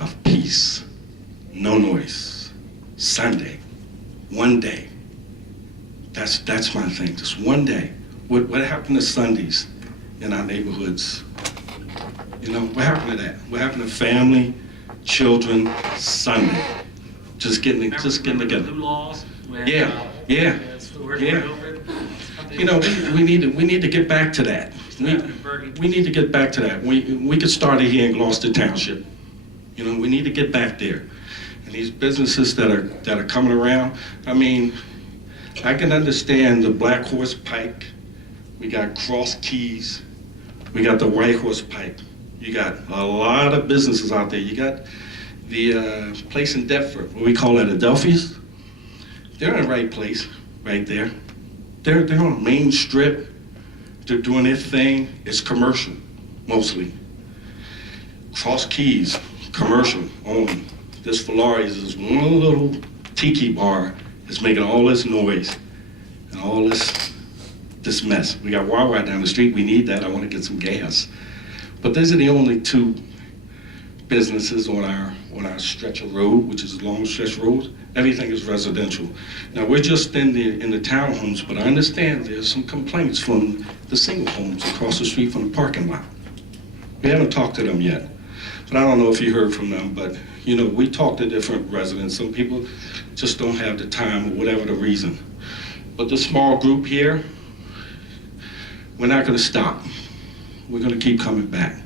of peace, no noise. Sunday, one day. That's my thing, just one day. What happened to Sundays in our neighborhoods? You know, what happened to that? What happened to family, children, Sunday? Just getting together. The new laws? When, Yeah. You know, we need to get back to that. We need to get back to that. We could start it here in Gloucester Township. You know, we need to get back there. And these businesses that are coming around, I mean, I can understand the Black Horse Pike. We got Cross Keys. We got the White Horse Pike. You got a lot of businesses out there. You got the place in Deptford, what we call it Adelphi's. They're in the right place, right there. They're on Main Strip. They're doing their thing. It's commercial, mostly. Cross Keys, commercial only. This Valari's is one little tiki bar that's making all this noise and all this mess. We got Wawa down the street. We need that. I want to get some gas. But these are the only two businesses on our stretch of road, which is a long stretch road. Everything is residential. Now, we're just in the townhomes, but I understand there's some complaints from the single homes across the street from the parking lot. We haven't talked to them yet, but I don't know if you heard from them, but you know, we talk to different residents. Some people just don't have the time or whatever the reason. But the small group here, we're not gonna stop. We're gonna keep coming back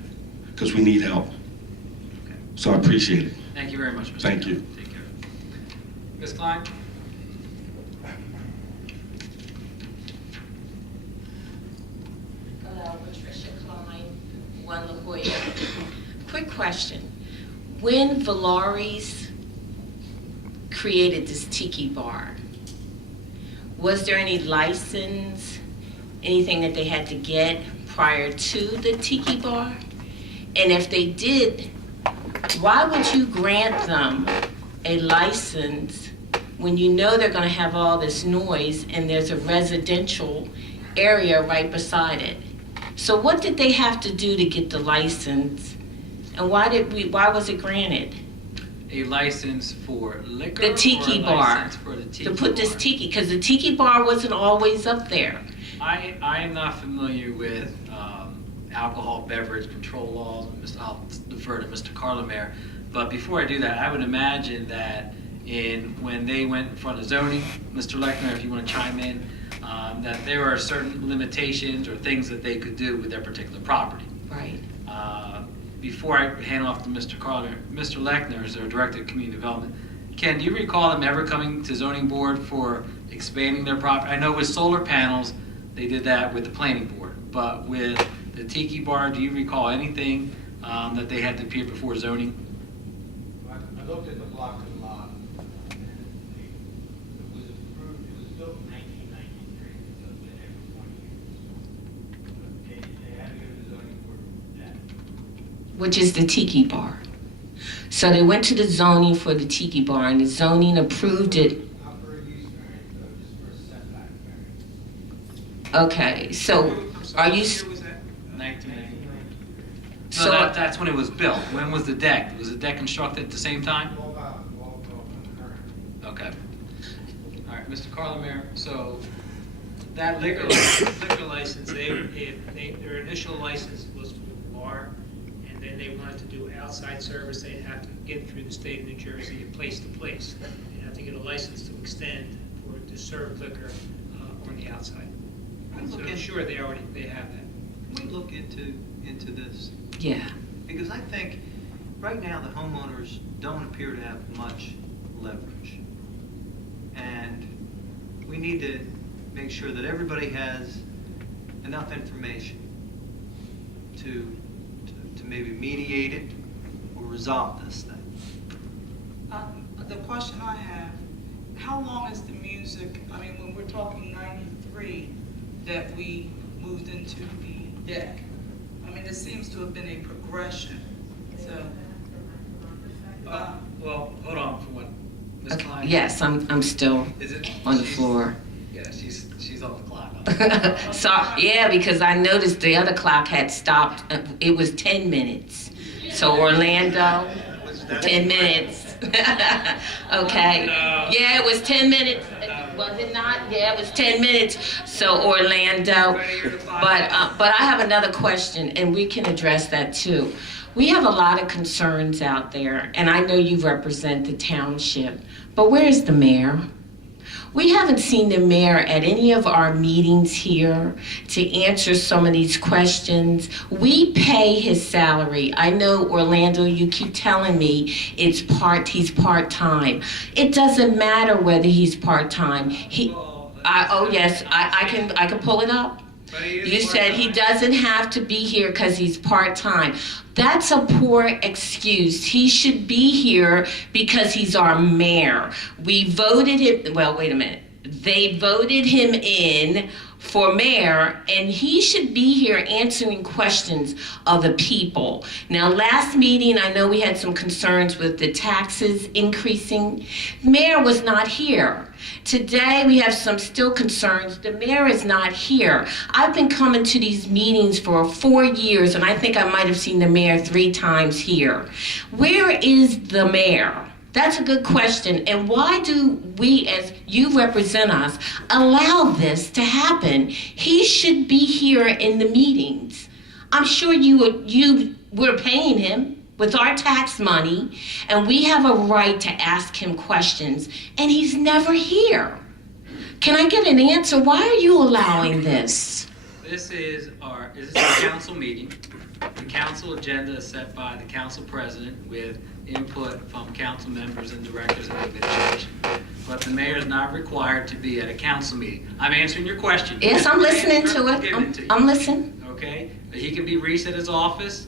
because we need help. So I appreciate it. Thank you very much, Mr. Thank you. Take care. Ms. Klein? Hello, Patricia Klein, 1 La Jolla. Quick question. When Valari's created this tiki bar, was there any license, anything that they had to get prior to the tiki bar? And if they did, why would you grant them a license when you know they're gonna have all this noise and there's a residential area right beside it? So what did they have to do to get the license? And why was it granted? A license for liquor? The tiki or a bar. license for the tiki To put this bar? tiki, because the tiki bar wasn't always up there. I am not familiar with alcohol beverage control laws. I'll defer to Mr. Carlemare. But before I do that, I would imagine that when they went in front of zoning, Mr. Lechner, if you want to chime in, that there are certain limitations or things that they could do with their particular property. Right. Before I hand off to Mr. Carlemare, Mr. Lechner is their Director of Community Development. Ken, do you recall them ever coming to zoning board for expanding their property? I know with solar panels, they did that with the planning board, but with the tiki bar, do you recall anything that they had to appear before zoning? I looked at the block and lot, and it was approved, it was built in 1993, so it's been there for 20 years. They had to go to the zoning board for that. Which is the tiki bar. So they went to the zoning for the tiki bar, and the zoning approved it. Not for a use variance, though, just for a setback variance. Okay, so are you, 1990. So- No, that's when it was built. When was the deck? Was the deck constructed at the same time? All concurrent. Okay. All right, Mr. Carlemare, so that liquor license, their initial license was for the bar, and then they wanted to do outside service, they'd have to get through the state of New Jersey and place to place. They'd have to get a license to extend to serve liquor on the outside. So I'm sure they have that. Can we look into this? yeah. Because I think right now the homeowners don't appear to have much leverage. And we need to make sure that everybody has enough information to maybe mediate it or resolve this thing. The question I have, how long is the music, I mean, when we're talking 93, that we moved into the deck? I mean, it seems to have been a progression, so. Well, hold on for one. Ms. Okay, Klein? yes, I'm still Is it? on the floor. Yeah, she's on the clock. So, yeah, because I noticed the other clock had stopped, it was 10 minutes. So Orlando, 10 minutes. Okay, yeah, it was 10 minutes, was it not? Yeah, it was 10 minutes, so Orlando. But I have another question, and we can address that too. We have a lot of concerns out there, and I know you represent the township, but where's the mayor? We haven't seen the mayor at any of our meetings here to answer some of these questions. We pay his salary. I know, Orlando, you keep telling me he's part-time. It doesn't matter whether he's part-time. I can pull it up. You said he doesn't have to be here because he's part-time. That's a poor excuse. He should be here because he's our mayor. We voted him, well, wait a minute. They voted him in for mayor, and he should be here answering questions of the people. Now, last meeting, I know we had some concerns with the taxes increasing. Mayor was not here. Today, we have some still concerns. The mayor is not here. I've been coming to these meetings for 4 years, and I think I might have seen the mayor 3 times here. Where is the mayor? That's a good question. And why do we, as you represent us, allow this to happen? He should be here in the meetings. I'm sure we're paying him with our tax money, and we have a right to ask him questions, and he's never here. Can I get an answer? Why are you allowing this? This is a council meeting. The council agenda is set by the council president with input from council members and directors of administration. But the mayor is not required to be at a council meeting. I'm answering your question. Yes, I'm listening to it. I'm listening. Okay? He can be reached at his office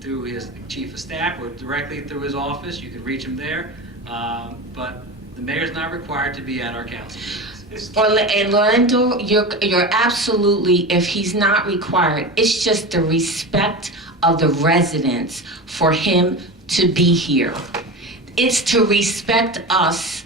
through his chief of staff or directly through his office. You can reach him there. But the mayor's not required to be at our council meetings. And Orlando, you're absolutely, if he's not required, it's just the respect of the residents for him to be here. It's to respect us,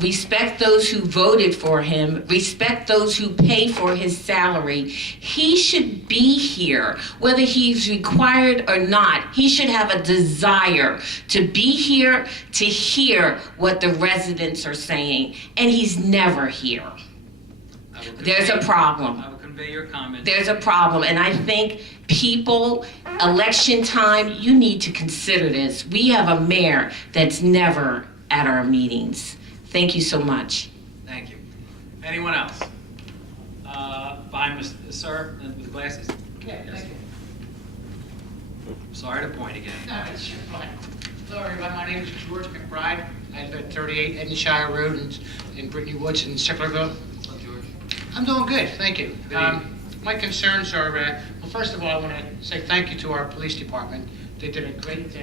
respect those who voted for him, respect those who pay for his salary. He should be here, whether he's required or not. He should have a desire to be here to hear what the residents are saying, and he's never here. There's a problem. I will convey your comment. There's a problem, and I think people, election time, you need to consider this. We have a mayor that's never at our meetings. Thank you so much. Thank you. Anyone else? Behind sir, with the glasses? Yeah, thank you. Sorry to point again. No, it's fine. Hello, everybody. My name is George McBride. I live at 38 Edensshire Road in Brittany Woods in Sicklerville. Hello, George. I'm doing good, thank you. My concerns are, well, first of all, I want to say thank you to our police department. They did a great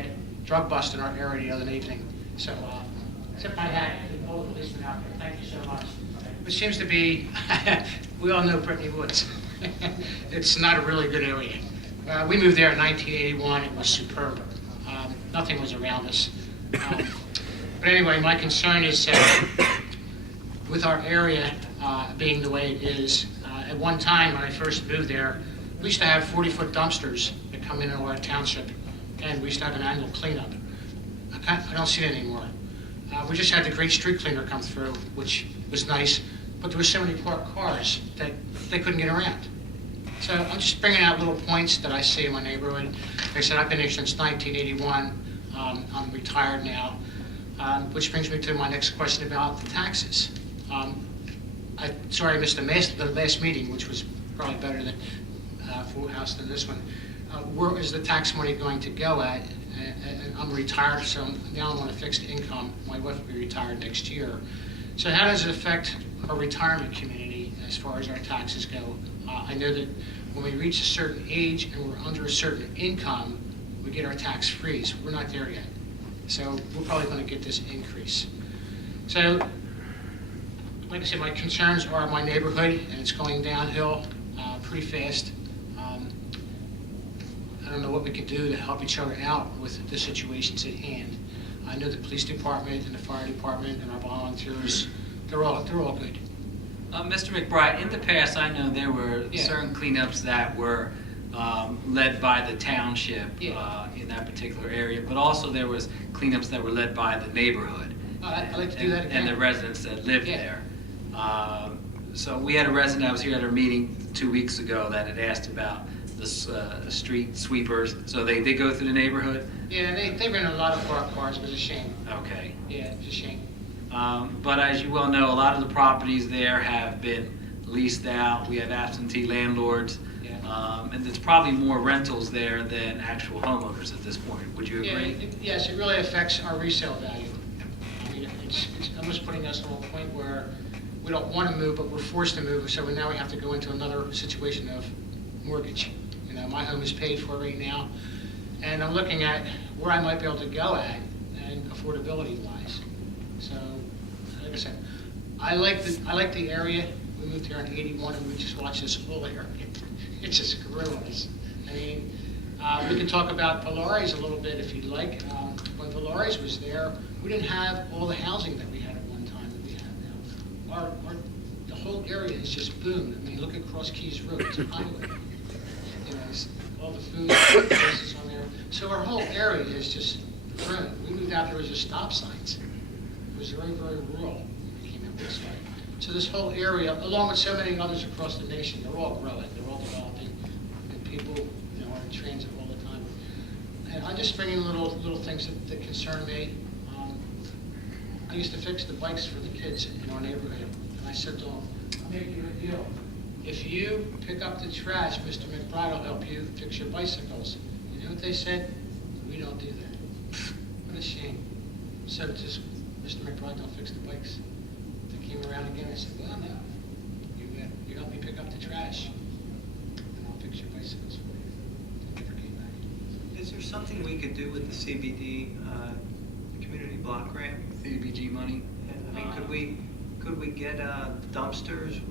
drug bust in our area the other evening. So, tip my hat to all the policemen out there. Thank you so much. Which seems to be, we all know Brittany Woods. It's not a really good area. We moved there in 1981. It was superb. Nothing was around us. But anyway, my concern is with our area being the way it is. At one time, when I first moved there, we used to have 40-foot dumpsters that come into our township, and we used to have an annual cleanup. I don't see it anymore. We just had the great street cleaner come through, which was nice, but there were so many parked cars that they couldn't get around. So I'm just bringing out little points that I see in my neighborhood. Like I said, I've been here since 1981. I'm retired now, which brings me to my next question about the taxes. Sorry I missed the last meeting, which was probably better than Full House than this one. Where is the tax money going to go at? I'm retired, so now I'm on a fixed income. My wife will be retired next year. So how does it affect our retirement community as far as our taxes go? I know that when we reach a certain age and we're under a certain income, we get our tax freeze. We're not there yet. So we're probably going to get this increase. So, like I said, my concerns are my neighborhood, and it's going downhill pretty fast. I don't know what we can do to help each other out with the situations at hand. I know the police department and the fire department and our volunteers, they're all good. Mr. McBride, in the past, I know there were certain cleanups that were led by the township in that particular area, but also there was cleanups that were led by the neighborhood. I'd like to do that again. And the residents that lived there. So we had a resident that was here at our meeting 2 weeks ago that had asked about the street sweepers. So they go through the neighborhood? Yeah, they ran a lot of parked cars. It was a shame. Okay. Yeah, it's a shame. But as you well know, a lot of the properties there have been leased out. We have absentee landlords. And there's probably more rentals there than actual homeowners at this point. Would you agree? Yes, it really affects our resale value. I mean, it's almost putting us on a point where we don't want to move, but we're forced to move. So now we have to go into another situation of mortgage. You know, my home is paid for right now, and I'm looking at where I might be able to go at and affordability-wise. So, like I said, I like the area. We moved here in '81 and we just watched this whole area. It's just gorillas. I mean, we can talk about Polaris a little bit if you'd like. When Polaris was there, we didn't have all the housing that we had at one time that we have now. The whole area is just boomed. I mean, look at Cross Keys Road, it's a highway. You know, it's all the food places on there. So our whole area is just grown. We moved out, there was just stop signs. It was very, very rural when we came out this way. So this whole area, along with so many others across the nation, they're all growing, they're all developing, and people, you know, are in transit all the time. And I'm just bringing little things that concern me. I used to fix the bikes for the kids in our neighborhood, and I said to them, I'll make you a deal. If you pick up the trash, Mr. McBride will help you fix your bicycles. You know what they said? We don't do that. What a shame. So just, Mr. McBride don't fix the bikes. They came around again, I said, well, no. You help me pick up the trash, and I'll fix your bicycles for you. They never came back. Is there something we could do with the CBD, community block grant? CDBG money? I mean, could we get dumpsters,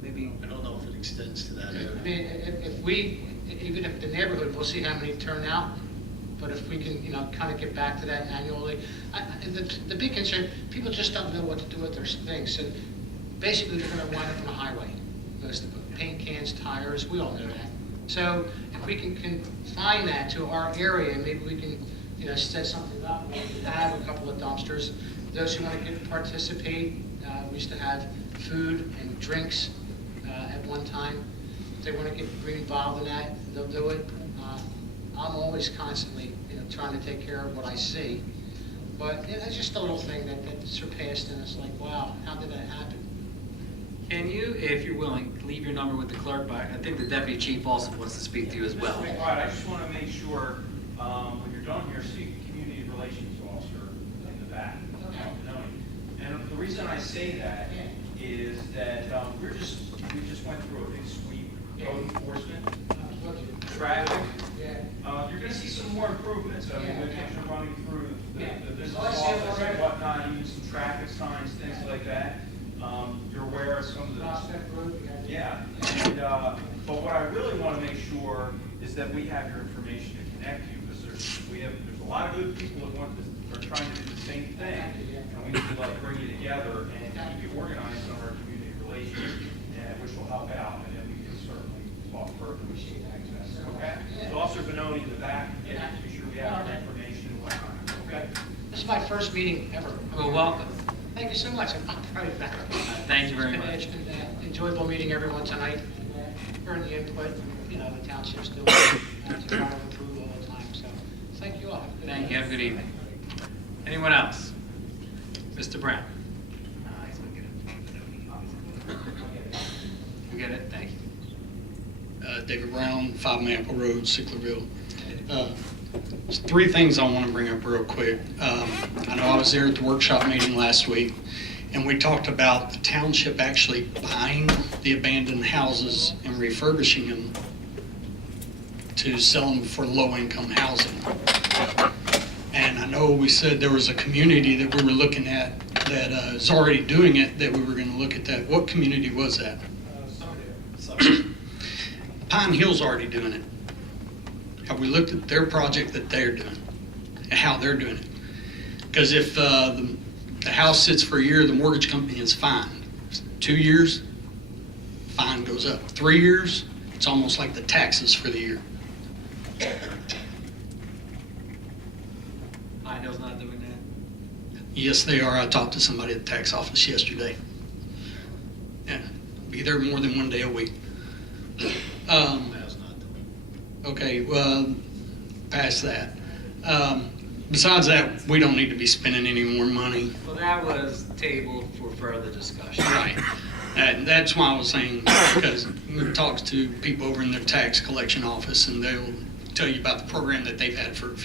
maybe? I don't know if it extends to that area. I mean, even if the neighborhood, we'll see how many turn out, but if we can, you know, kind of get back to that annually. The big concern, people just don't know what to do with their things, so basically they're gonna wind up on the highway. Most of them, paint cans, tires, we all know that. So if we can confine that to our area, maybe we can, you know, set something up, we can have a couple of dumpsters. Those who want to participate, we used to have food and drinks at one time. If they want to get involved in that, they'll do it. I'm always constantly, you know, trying to take care of what I see. But it's just a little thing that surpassed, and it's like, wow, how did that happen? Can you, if you're willing, leave your number with the clerk? But I think the deputy chief also wants to speak to you as well. All right, I just want to make sure, when you're done here, speak to community relations officer in the back. And the reason I say that is that we just went through a big sweep, code enforcement, traffic. You're going to see some more improvements. I mean, we're running through the business office and whatnot, even some traffic signs, things like that. You're aware of some of the... Yeah. And, but what I really want to make sure is that we have your information to connect you, because there's a lot of good people that are trying to do the same thing, and we need to like bring you together and keep you organized on our community relations, which will help out, and then we can certainly talk further with you. Okay? So Officer Benoni in the back, be sure we have our information and whatnot. Okay? This is my first meeting ever. Well, welcome. Thank you so much. I'm proud of that. Thank you very much. It's been an enjoyable meeting everyone tonight. Hearing the input, you know, the township's doing to try to improve all the time. So thank you all. Thank you. Have a good evening. Anyone else? Mr. Brown. You get it? Thank you. David Brown, 5 Maple Road, Sicklerville. There's 3 things I want to bring up real quick. I know I was there at the workshop meeting last week, and we talked about the township actually buying the abandoned houses and refurbishing them to sell them for low-income housing. And I know we said there was a community that we were looking at that is already doing it, that we were going to look at that. What community was that? Pine Hill's already doing it. Have we looked at their project that they're doing, and how they're doing it? Because if the house sits for a year, the mortgage company is fined. 2 years, fine goes up. 3 years, it's almost like the taxes for the year. Pine Hill's not doing that? Yes, they are. I talked to somebody at the tax office yesterday. Yeah, be there more than 1 day a week. Okay, well, past that. Besides that, we don't need to be spending any more money. Well, that was tabled for further discussion. Right. That's why I was saying, because we talk to people over in their tax collection office, and they'll tell you about the program that they've had for a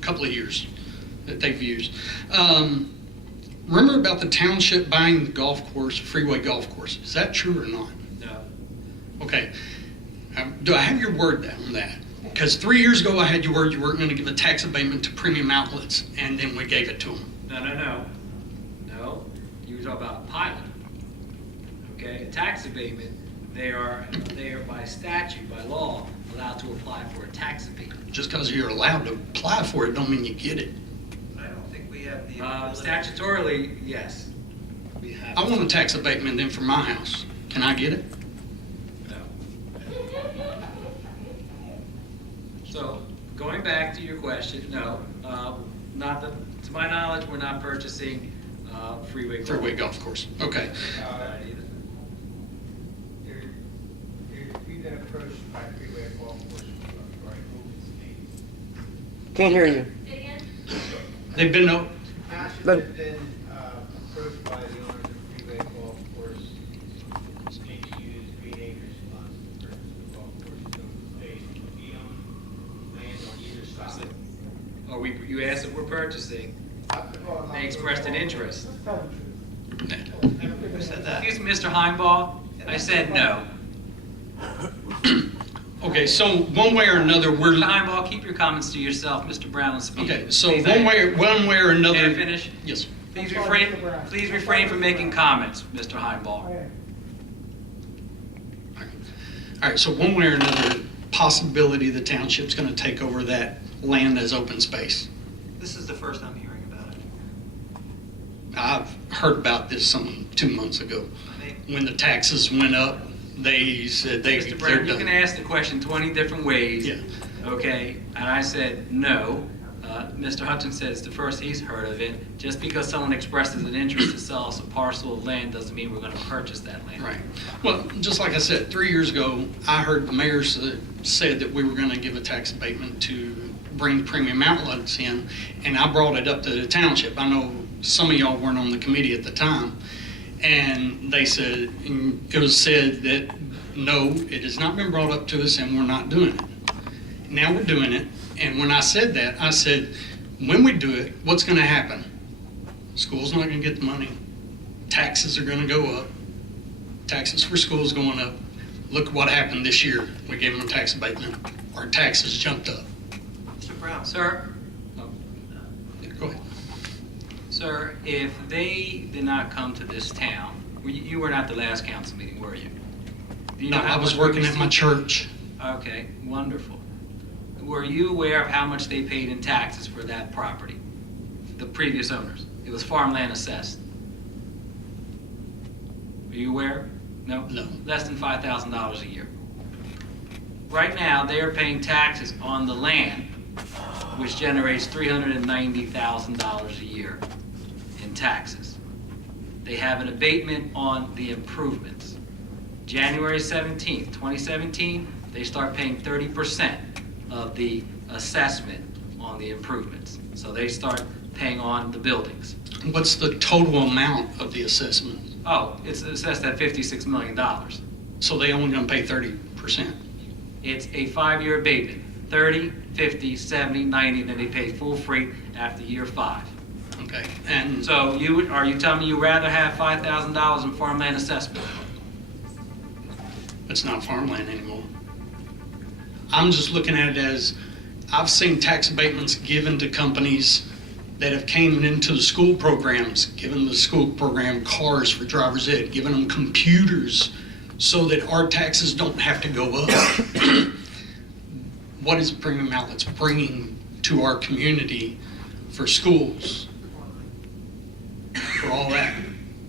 couple of years that they've used. Remember about the township buying the golf course, freeway golf course? Is that true or not? No. Okay. Do I have your word on that? Because 3 years ago I had your word you weren't going to give a tax abatement to premium outlets, and then we gave it to them. No. No. You talk about a pilot. Okay, a tax abatement, they are by statute, by law, allowed to apply for a tax abatement. Just because you're allowed to apply for it don't mean you get it. I don't think we have the Statutorily, yes. We have. I want a tax abatement then for my house. Can I get it? So, going back to your question, no, not that, to my knowledge, we're not purchasing freeway golf. Freeway golf course. Okay. We've been approached by freeway golf course, right, Can't hear you. They've been no. Township has been approached by the owners of freeway golf course, to use Green Acres funds to purchase the golf course in open space. We own land on either side. Or you asked if we're purchasing, they expressed an interest. Who said that? Excuse me, Mr. Heimball, I said no. Okay, so one way or another, we're. Mr. Heimball, keep your comments to yourself. Mr. Brown will speak. Okay, so Please, one way or another. Can I finish? Yes. Please refrain from making comments, Mr. Heimball. All right, so one way or another, possibility the township's going to take over that land as open space. This is the first I'm hearing about it. I've heard about this some 2 months ago. When the taxes went up, they said they're Mr. Brown, you done. can ask the question 20 different ways. Yeah. Okay, and I said no. Mr. Hutchins said it's the first he's heard of it. Just because someone expresses an interest to sell us a parcel of land doesn't mean we're going to purchase that land. Right. Well, just like I said, 3 years ago, I heard the mayor said that we were going to give a tax abatement to bring the premium outlets in, and I brought it up to the township. I know some of y'all weren't on the committee at the time, and they said, it was said that, no, it has not been brought up to us, and we're not doing it. Now we're doing it, and when I said that, I said, when we do it, what's going to happen? School's not going to get the money. Taxes are going to go up. Taxes for schools going up. Look what happened this year. We gave them a tax abatement. Our taxes jumped up. Mr. Brown. Sir? Yeah, go ahead. Sir, if they did not come to this town, you were not at the last council meeting, were you? Do you No, know how I was much we working at my received? church. Okay, wonderful. Were you aware of how much they paid in taxes for that property? The previous owners? It was farmland assessed. Are you aware? No? No. Less than $5,000 a year. Right now, they are paying taxes on the land, which generates $390,000 a year in taxes. They have an abatement on the improvements. January 17th, 2017, they start paying 30% of the assessment on the improvements. So they start paying on the buildings. What's the total amount of the assessment? Oh, it's assessed at $56 million. So they only going to pay 30%? It's a 5-year abatement, 30, 50, 70, 90, then they pay full freight after year 5. Okay. And So are you telling me you'd rather have $5,000 in farmland assessment? it's not farmland anymore. I'm just looking at it as, I've seen tax abatements given to companies that have came into the school programs, given the school program cars for driver's ed, giving them computers so that our taxes don't have to go up. What is Premium Outlets bringing to our community for schools? For all that?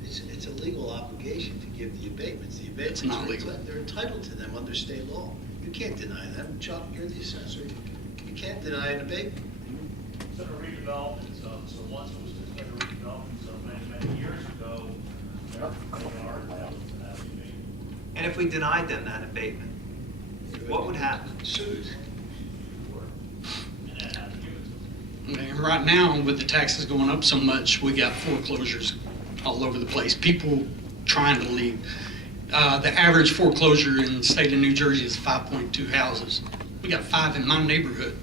It's a legal obligation to give the abatements. The abatements, not legal. They're entitled to them under state law. You can't deny them. Chuck, you're the assessor. You can't deny an abatement. It's a redevelopment zone, so once it was declared a redevelopment zone many years ago, they are entitled to that abatement. And if we denied them that abatement, what would happen? Sued. And that had to give it to them. And right now, with the taxes going up so much, we got foreclosures all over the place. People trying to leave. The average foreclosure in the state of New Jersey is 5.2 houses. We got 5 in my neighborhood.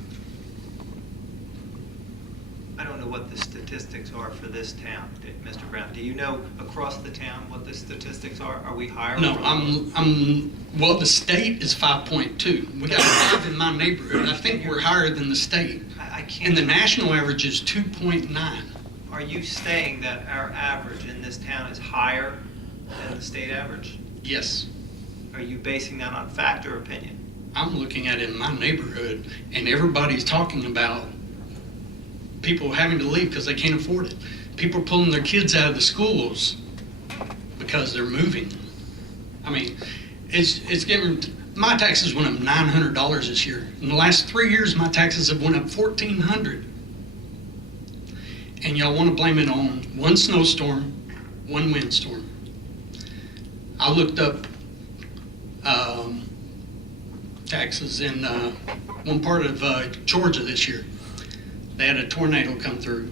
I don't know what the statistics are for this town, Mr. Brown. Do you know across the town what the statistics are? Are we higher? No, or well, the state is 5.2. We got 5 in my neighborhood. I think we're higher than the state. I can't. And the national average is 2.9. Are you saying that our average in this this town is higher than the state average? Yes. Are you basing that on fact or opinion? I'm looking at it in my neighborhood, and everybody's talking about people having to leave because they can't afford it. People pulling their kids out of the schools because they're moving. I mean, it's getting, my taxes went up $900 this year. In the last 3 years, my taxes have went up $1,400. And y'all want to blame it on one snowstorm, one windstorm. I looked up taxes in one part of Georgia this year. They had a tornado come through,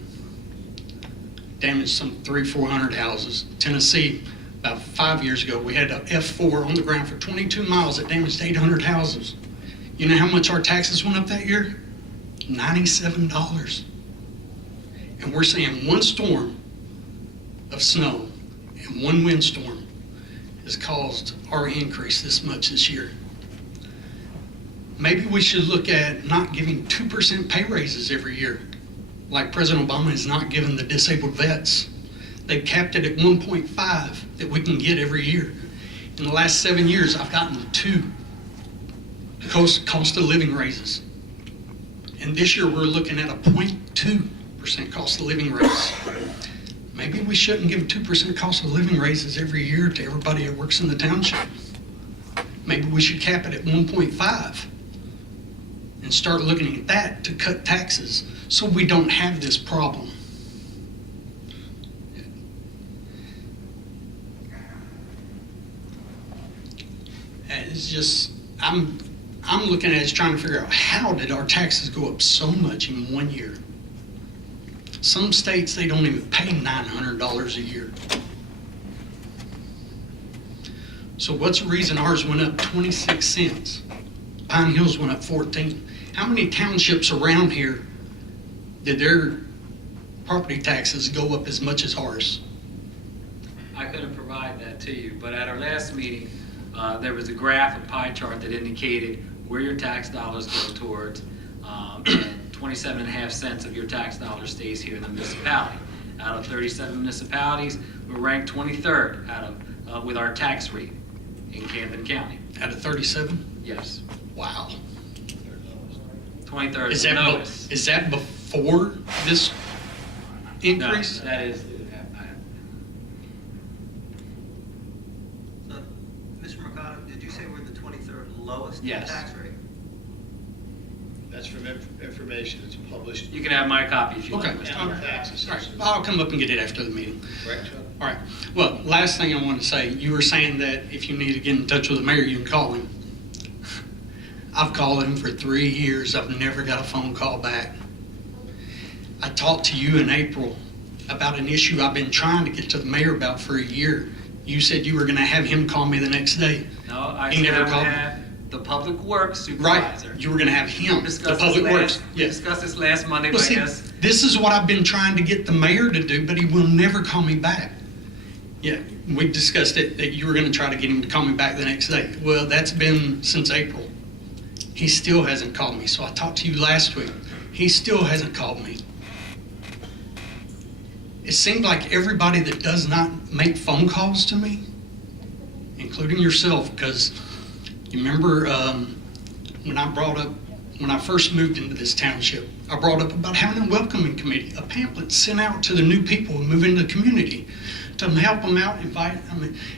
damaged some 300-400 houses. Tennessee, about 5 years ago, we had a F4 on the ground for 22 miles that damaged 800 houses. You know how much our taxes went up that year? $97. And we're saying one storm of snow and one windstorm has caused our increase this much this year. Maybe we should look at not giving 2% pay raises every year, like President Obama is not giving the disabled vets. They've capped it at 1.5 that we can get every year. In the last 7 years, I've gotten 2 cost of living raises. And this year, we're looking at a 0.2% cost of living raise. Maybe we shouldn't give 2% cost of living raises every year to everybody that works in the township. Maybe we should cap it at 1.5 and start looking at that to cut taxes so we don't have this problem. It's just, I'm looking at it trying to figure out how did our taxes go up so much in 1 year? Some states, they don't even pay $900 a year. So what's the reason ours went up 26 cents? Pine Hills went up 14. How many townships around here did their property taxes go up as much as ours? I couldn't provide that to you, but at our last meeting, there was a graph, a pie chart that indicated where your tax dollars go towards, and 27.5 cents of your tax dollar stays here in the municipality. Out of 37 municipalities, we're ranked 23rd out of with our tax rate in Camden County. Out of 37? Yes. Wow. 23rd Is the that, lowest. is that before this increase? No, that is. Mr. Mercado, did you say we're the 23rd lowest Yes. tax rate? That's from information that's published. You can have my copy if you Okay. like, Mr. All Mayor. Taxes. right. I'll come up and get it after the meeting. Correct, John? All right. Well, last thing I want to say, you were saying that if you need to get in touch with the mayor, you can call him. I've called him for 3 years. I've never got a phone call back. I talked to you in April about an issue I've been trying to get to the mayor about for a year. You said you were going to have him call me the next day. No, I He said never I would called me. have the public works Right. supervisor. You were going to have him, We the discussed public this works. last- We discussed this last Monday, Well, but I see, guess. this is what I've been trying to get the mayor to do, but he will never call me back. Yeah, we discussed it, that you were going to try to get him to call me back the next day. Well, that's been since April. He still hasn't called me, so I talked to you last week. He still hasn't called me. It seems like everybody that does not make phone calls to me, including yourself, because you remember when I first moved into this township, I brought up about having a welcoming committee, a pamphlet sent out to the new people who move into the community to help them out,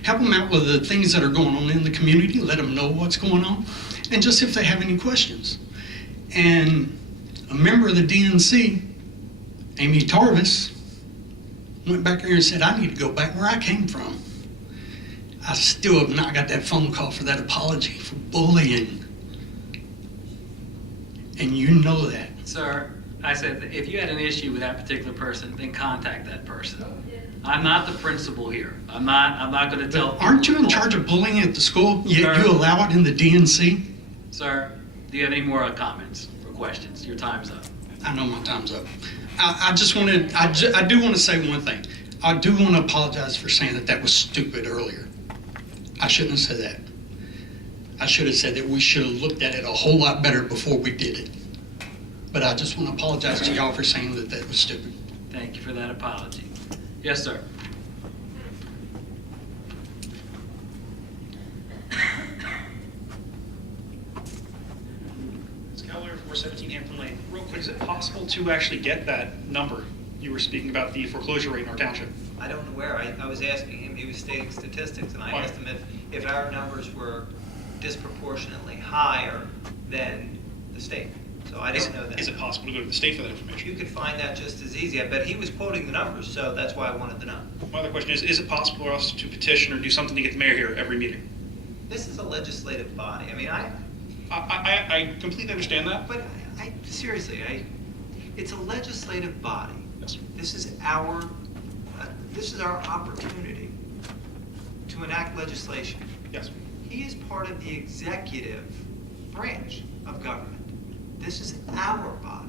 help them out with the things that are going on in the community, let them know what's going on, and just if they have any questions. And a member of the DNC, Amy Tarvis, went back there and said, I need to go back where I came from. I still have not got that phone call for that apology for bullying. And you know that. Sir, I said, that if you had an issue with that particular person, then contact that person. I'm not the principal here. I'm not going to tell. Aren't you in charge of bullying at the school, yet Sir. you allow it in the DNC? Sir, do you have any more comments or questions? Your time's up. I know my time's up. I do want to say one thing. I do want to apologize for saying that was stupid earlier. I shouldn't have said that. I should have said that we should have looked at it a whole lot better before we did it. But I just want to apologize to y'all for saying that was stupid. Thank you for that apology. Yes, sir. But is it possible to actually get that number? You were speaking about the foreclosure rate in our township. I don't know where. I was asking him, he was stating statistics, and I asked him if our numbers were disproportionately higher than the state. So I don't know that. Is it possible to go to the state for that information? You could find that just as easy. I bet he was quoting the numbers, so that's why I wanted to know. My other question is it possible for us to petition or do something to get the mayor here every meeting? This is a legislative body. I mean, I completely understand that. But seriously, it's a legislative body. Yes. This is our opportunity to enact legislation. Yes. He is part of the executive branch of government. This is our body.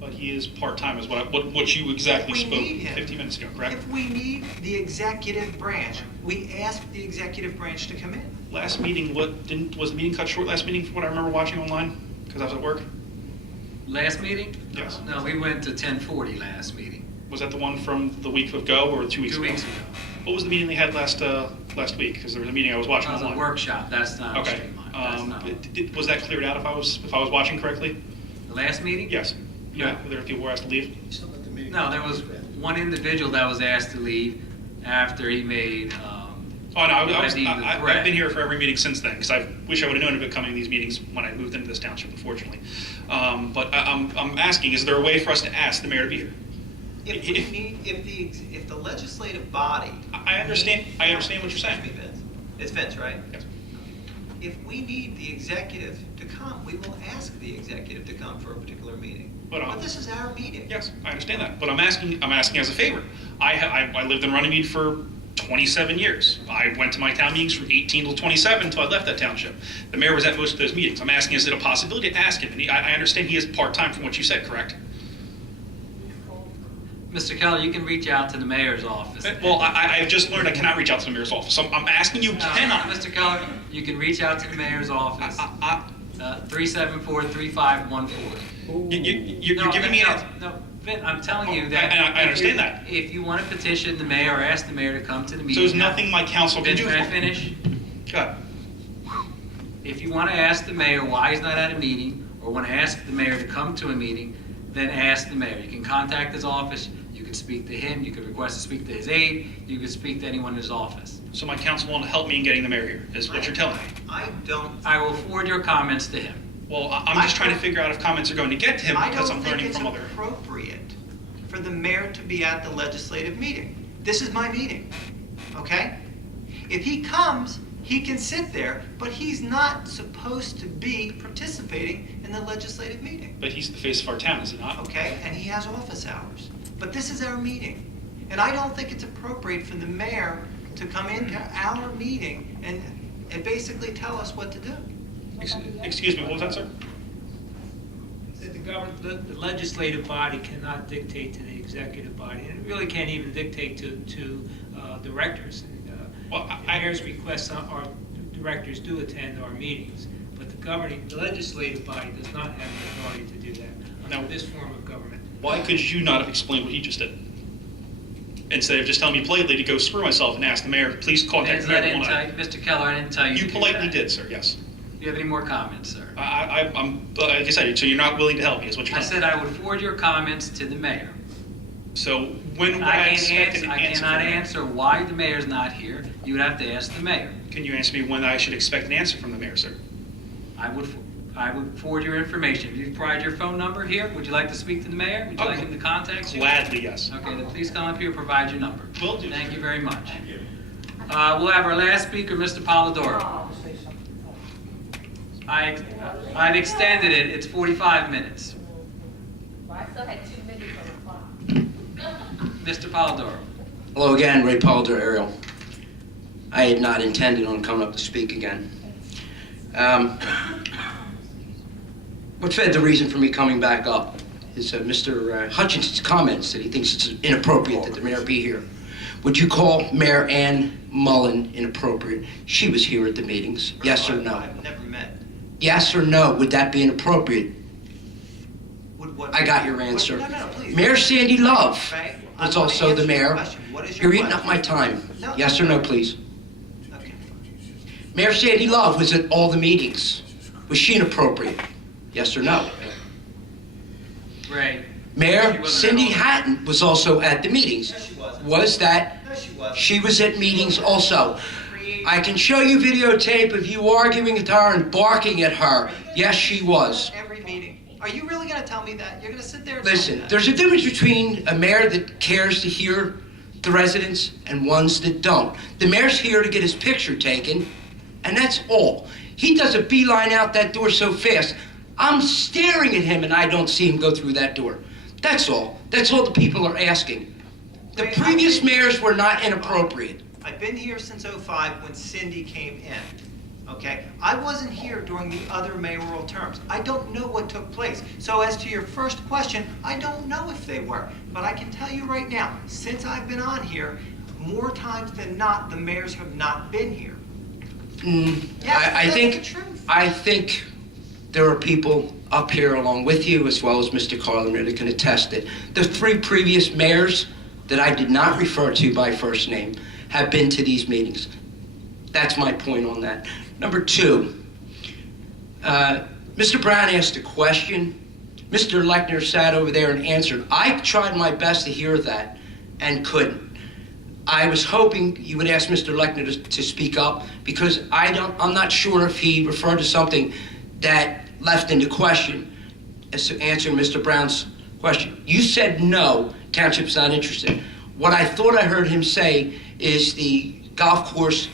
But he is part-time, is what you exactly If we spoke need him, 15 minutes ago, correct? If we need the executive branch, we ask the executive branch to come in. Last meeting, was the meeting cut short last meeting from what I remember watching online? Because I was at work? Last meeting? Yes. No, we went to 10:40 last meeting. Was that the one from the week ago or 2 weeks ago? 2 weeks ago. What was the meeting they had last week? Because there was a meeting I was watching That was a online. workshop, that's not Okay. Was that cleared out if I was watching correctly? The last meeting? Yes. Yeah, whether people were asked to leave? No, there was one individual that was asked to leave after he made, I've been here for every meeting since then, because I wish I would have known about coming to these meetings when I moved into this township, unfortunately. But I'm asking, is there a way for us to ask the mayor to be here? If the legislative body. I understand what you're saying. It's Vince, right? Yes. If we need the executive to come, we will ask the executive to come for a particular meeting. But this is our meeting. Yes, I understand that, but I'm asking as a favor. I lived in Runnymede for 27 years. I went to my town meetings from 18 till 27 until I left that township. The mayor was at most of those meetings. I'm asking, is it a possibility to ask him? And I understand he is part-time from what you said, correct? Mr. Keller, you can reach out to the mayor's office. Well, I've just learned I cannot reach out to the mayor's office. So I'm asking you, cannot. Mr. Keller, you can reach out to the mayor's office, 374-3514. You're giving me an... No, Vin, I'm telling you that... I understand that. If you want to petition the mayor or ask the mayor to come to the meeting... So there's nothing my council can do for me. Can I finish? Go ahead. If you want to ask the mayor why he's not at a meeting, or want to ask the mayor to come to a meeting, then ask the mayor. You can contact his office, you can speak to him, you can request to speak to his aide, you can speak to anyone in his office. So my council won't help me in getting the mayor here, is what you're telling me? I will forward your comments to him. Well, I'm just trying to figure out if comments are going to get to him because I'm learning from other... I don't think it's appropriate for the mayor to be at the legislative meeting. This is my meeting, okay? If he comes, he can sit there, but he's not supposed to be participating in the legislative meeting. But he's the face of our town, is he not? Okay, and he has office hours. But this is our meeting. And I don't think it's appropriate for the mayor to come into our meeting and basically tell us what to do. Excuse me, what was that, sir? That the legislative body cannot dictate to the executive body, and it really can't even dictate to directors. Mayor's requests our directors do attend our meetings, but the legislative body does not have the authority to do that under this form of government. Why could you not have explained what he just did? Instead of just telling me politely to go screw myself and ask the mayor, please contact the mayor. Mr. Keller, I didn't tell you. You politely did, sir, yes. Do you have any more comments, sir? I'm like I said, so you're not willing to help me, is what you're I telling said I would forward your comments to the mayor. So when would I expect an answer? I cannot answer why the mayor's not here. You would have to ask the mayor. Can you answer me when I should expect an answer from the mayor, sir? I would forward your information. You provide your phone number here. Would you like to speak to the mayor? Would you like him to contact you? Gladly, yes. Okay, then please come up here and provide your number. Will do. Thank you very much. We'll have our last speaker, Mr. Polidoro. I've extended it. It's 45 minutes. I still had 2 minutes on the clock. Mr. Polidoro. Hello again, Ray Polidoro, Ariel. I had not intended on coming up to speak again. What fed the reason for me coming back up is Mr. Hutchinson's comments that he thinks it's inappropriate that the mayor be here. Would you call Mayor Ann Mullen inappropriate? She was here at the meetings. Yes or no? I've never met. Yes or no? Would that be inappropriate? I got your answer. No, please. Mayor Sandy Love Right? was also the mayor. You're eating up my time. No. Yes or no, please? Okay. Mayor Sandy Love was at all the meetings. Was she inappropriate? Yes or no? Right. Mayor Cindy Hatton was also at the meetings. Was that? She was at meetings also. I can show you videotape of you arguing with her and barking at her. Yes, she was. Every meeting. Are you really going to tell me that? You're going to sit there and tell me Listen, that? there's a difference between a mayor that cares to hear the residents and ones that don't. The mayor's here to get his picture taken, and that's all. He does a beeline out that door so fast. I'm staring at him and I don't see him go through that door. That's all. That's all the people are asking. The previous mayors were not inappropriate. I've been here since '05 when Cindy came in, okay? I wasn't here during the other mayoral terms. I don't know what took place. So as to your first question, I don't know if they were. But I can tell you right now, since I've been on here, more times than not, the mayors have not been here. I think there are people up here along with you, as well as Mr. Carlin, that can attest that the 3 previous mayors that I did not refer to by first name have been to these meetings. That's my point on that. Number 2, Mr. Brown asked a question. Mr. Lechner sat over there and answered. I tried my best to hear that and couldn't. I was hoping you would ask Mr. Lechner to speak up, because I'm not sure if he referred to something that left into question as to answering Mr. Brown's question. You said no, township's not interested. What I thought I heard him say is the golf course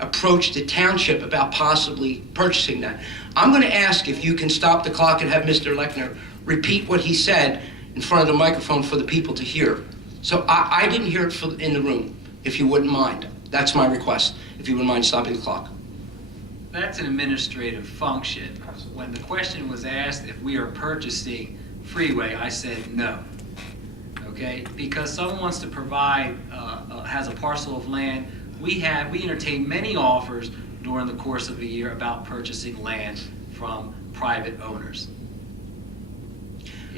approached the township about possibly purchasing that. I'm going to ask if you can stop the clock and have Mr. Lechner repeat what he said in front of the microphone for the people to hear. So I didn't hear it in the room, if you wouldn't mind. That's my request, if you wouldn't mind stopping the clock. That's an administrative function. When the question was asked if we are purchasing Freeway, I said no. Okay? Because someone wants to provide, has a parcel of land. We entertain many offers during the course of a year about purchasing land from private owners.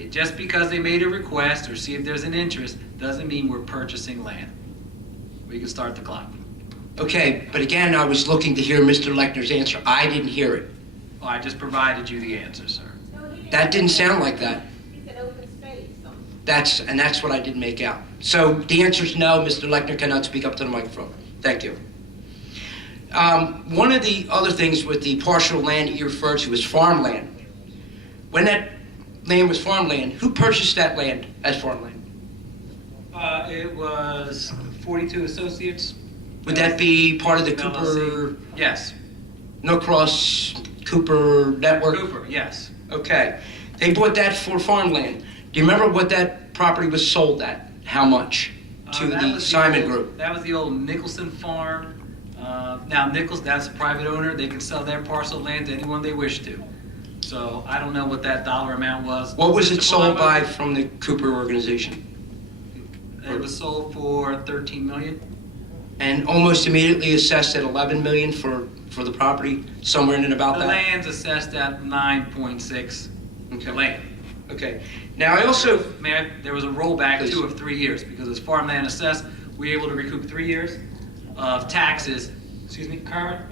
Just because they made a request or see if there's an interest doesn't mean we're purchasing land. We can start the clock. Okay, but again, I was looking to hear Mr. Lechner's answer. I didn't hear it. Well, I just provided you the answer, sir. That didn't sound like that. He said open space. That's what I didn't make out. So the answer is no, Mr. Lechner cannot speak up to the microphone. Thank you. One of the other things with the partial land that you referred to is farmland. When that land was farmland, who purchased that land as farmland? It was 42 Associates. Would that be part of the LLC. Cooper? Yes. Norcross Cooper network? Cooper, yes. Okay. They bought that for farmland. Do you remember what that property was sold at? How much? To the Simon Group? That was the old Nicholson farm. Now that's a private owner. They can sell their parcel of land to anyone they wish to. So I don't know what that dollar amount was. What was it sold by from the Cooper organization? It was sold for $13 million. And almost immediately assessed at $11 million for the property, somewhere in and about that? The land's assessed at 9.6. Okay. Land. Okay. Now I also... Mayor, there was a rollback Please. too of 3 years because it's farmland assessed. We were able to recoup 3 years of taxes, current,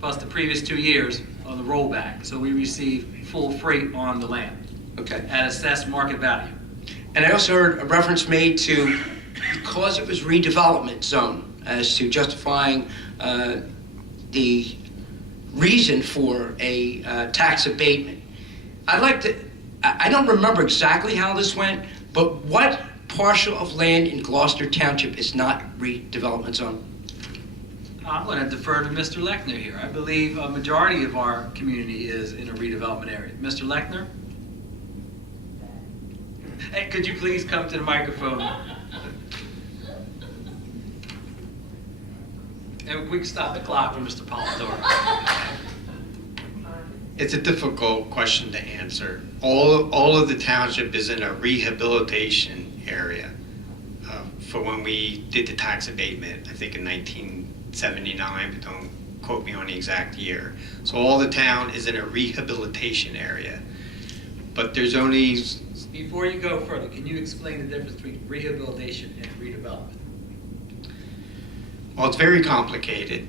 plus the previous 2 years of the rollback. So we received full freight on the land. Okay. At assessed market value. And I also heard a reference made to, because it was redevelopment zone, as to justifying the reason for a tax abatement. I don't remember exactly how this went, but what parcel of land in Gloucester Township is not redevelopment zone? I'm going to defer to Mr. Lechner here. I believe a majority of our community is in a redevelopment area. Mr. Lechner? Hey, could you please come to the microphone? And we can stop the clock for Mr. Polidoro. It's a difficult question to answer. All of the township is in a rehabilitation area for when we did the tax abatement, I think in 1979, but don't quote me on the exact year. So all the town is in a rehabilitation area. But there's only... Before you go further, can you explain the difference between rehabilitation and redevelopment? Well, it's very complicated,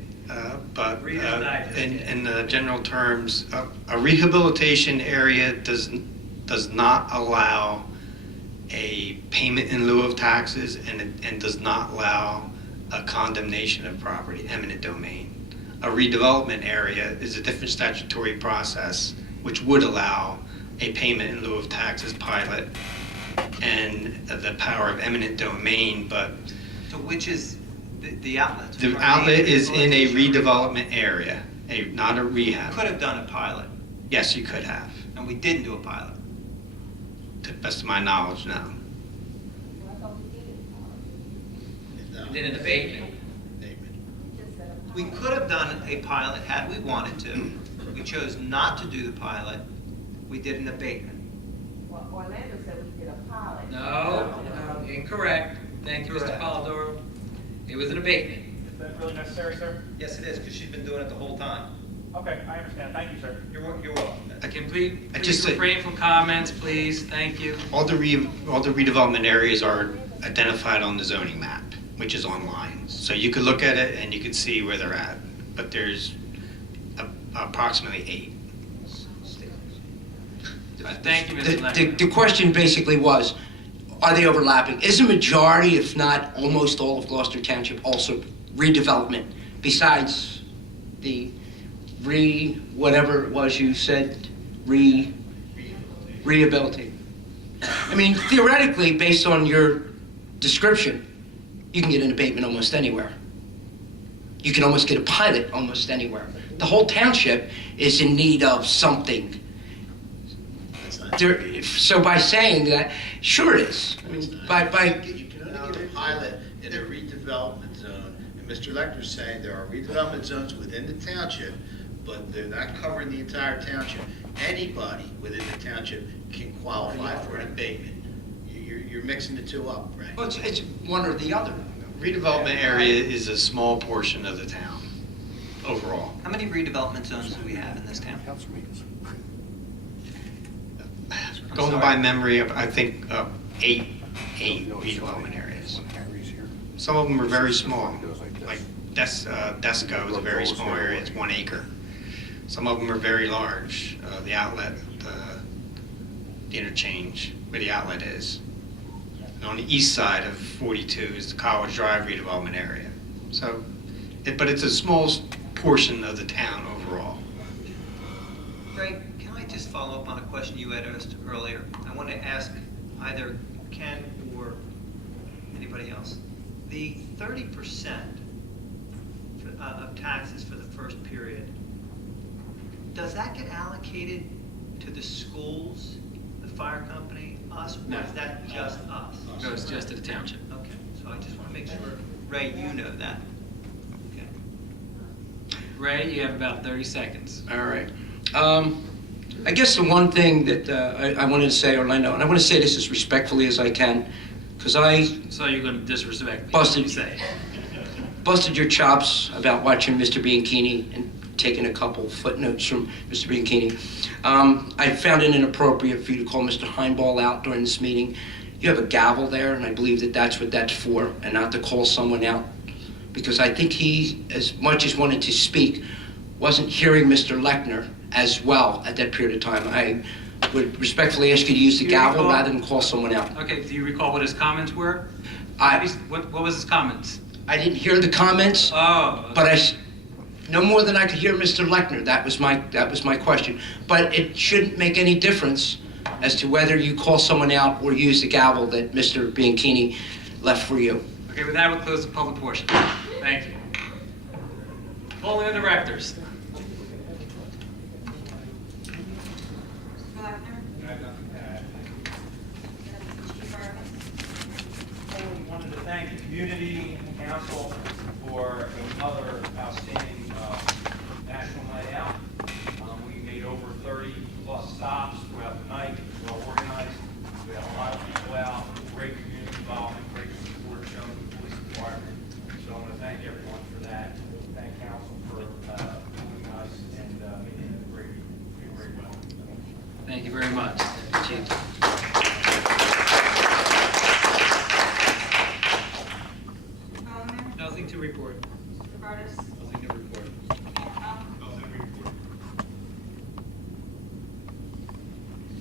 but in general terms, a rehabilitation area does not allow a payment in lieu of taxes and does not allow a condemnation of property, eminent domain. A redevelopment area is a different statutory process which would allow a payment in lieu of taxes pilot and the power of eminent domain, but So which is the outlet? the outlet is in a redevelopment area, not a rehab. Could have done a pilot, Yes, you could have. and we didn't do a pilot. To the best of my knowledge, no. Did an abatement. We could have done a pilot had we wanted to. We chose not to do the pilot. We did an abatement. Well, Orlando said we did a pilot. No, incorrect. Thank you, Mr. Polidoro. It was an abatement. Is that really necessary, sir? Yes, it is, because she's been doing it the whole time. Okay, I understand. Thank you, sir. You're welcome. Please just say- refrain from comments, please. Thank you. All the redevelopment areas are identified on the zoning map, which is online. So you could look at it and you could see where they're at. But there's approximately 8. Thank you, Mr. Leonard. The question basically was, are they overlapping? Is a majority, if not almost all of Gloucester Township also redevelopment besides the whatever it was you said, rehabilitate? I mean, theoretically, based on your description, you can get an abatement almost anywhere. You can almost get a pilot almost anywhere. The whole township is in need of something. So by saying that, sure it is. I mean, by You can only get a pilot in a redevelopment zone, and Mr. Lechner's saying there are redevelopment zones within the township, but they're not covering the entire township. Anybody within the township can qualify for an abatement. You're mixing the two up, right? well, it's one or the other. Redevelopment area is a small portion of the town overall. How many redevelopment zones do we have in this town? Going by memory, I think 8 redevelopment areas. Some of them are very small, like Desco is a very small area, it's 1 acre. Some of them are very large. The outlet, the interchange, where the outlet is. And on the east side of 42 is the College Drive redevelopment area. So, but it's a small portion of the town overall. Greg, can I just follow up on a question you had asked earlier? I want to ask either Ken or anybody else. The 30% of taxes for the first period, does that get allocated to the schools, the fire company, us, or No. is that just us? Goes just to the township. Okay, so I just want to make sure, Ray, you know that. Okay. Ray, you have about 30 seconds. All right. I guess the one thing that I wanted to say, Orlando, and I want to say this as respectfully as I can, because I So you're going to disrespect me. Busted. What do you say? busted your chops about watching Mr. Bianchini and taking a couple footnotes from Mr. Bianchini. I found it inappropriate for you to call Mr. Heinball out during this meeting. You have a gavel there, and I believe that that's what that's for, and not to call someone out. Because I think he, as much as wanted to speak, wasn't hearing Mr. Lechner as well at that period of time. I would respectfully ask you to use the Do you gavel recall- rather than call someone out. Okay, do you recall what his comments were? What was his comments? I didn't hear the comments, Oh. but no more than I could hear Mr. Lechner. That was my question. But it shouldn't make any difference as to whether you call someone out or use the gavel that Mr. Bianchini left for you. Okay, with that, we'll close the public portion. Thank you. Polling the directors. Mr. Lechner? Wanted to thank the community and council for another outstanding national night out. We made over 30 plus stops throughout the night. It was well organized. We had a lot of people out, great community involvement, great support shown to the police department. So I want to thank everyone for that. Thank council for doing us and making it a great well. Thank you very much, Chief. Nothing to report. Mr. Curtis? Nothing to report.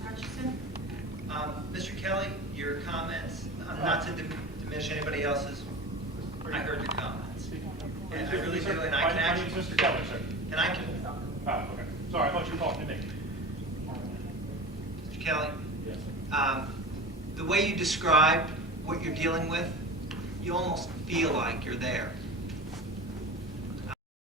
Hutchison? Mr. Kelly, your comment and I can My actually, name's Mr. Kelly, sir. and I can, Oh, okay. Sorry, I thought you were talking to me. Mr. Kelly, Yes. the way you described what you're dealing with, you almost feel like you're there.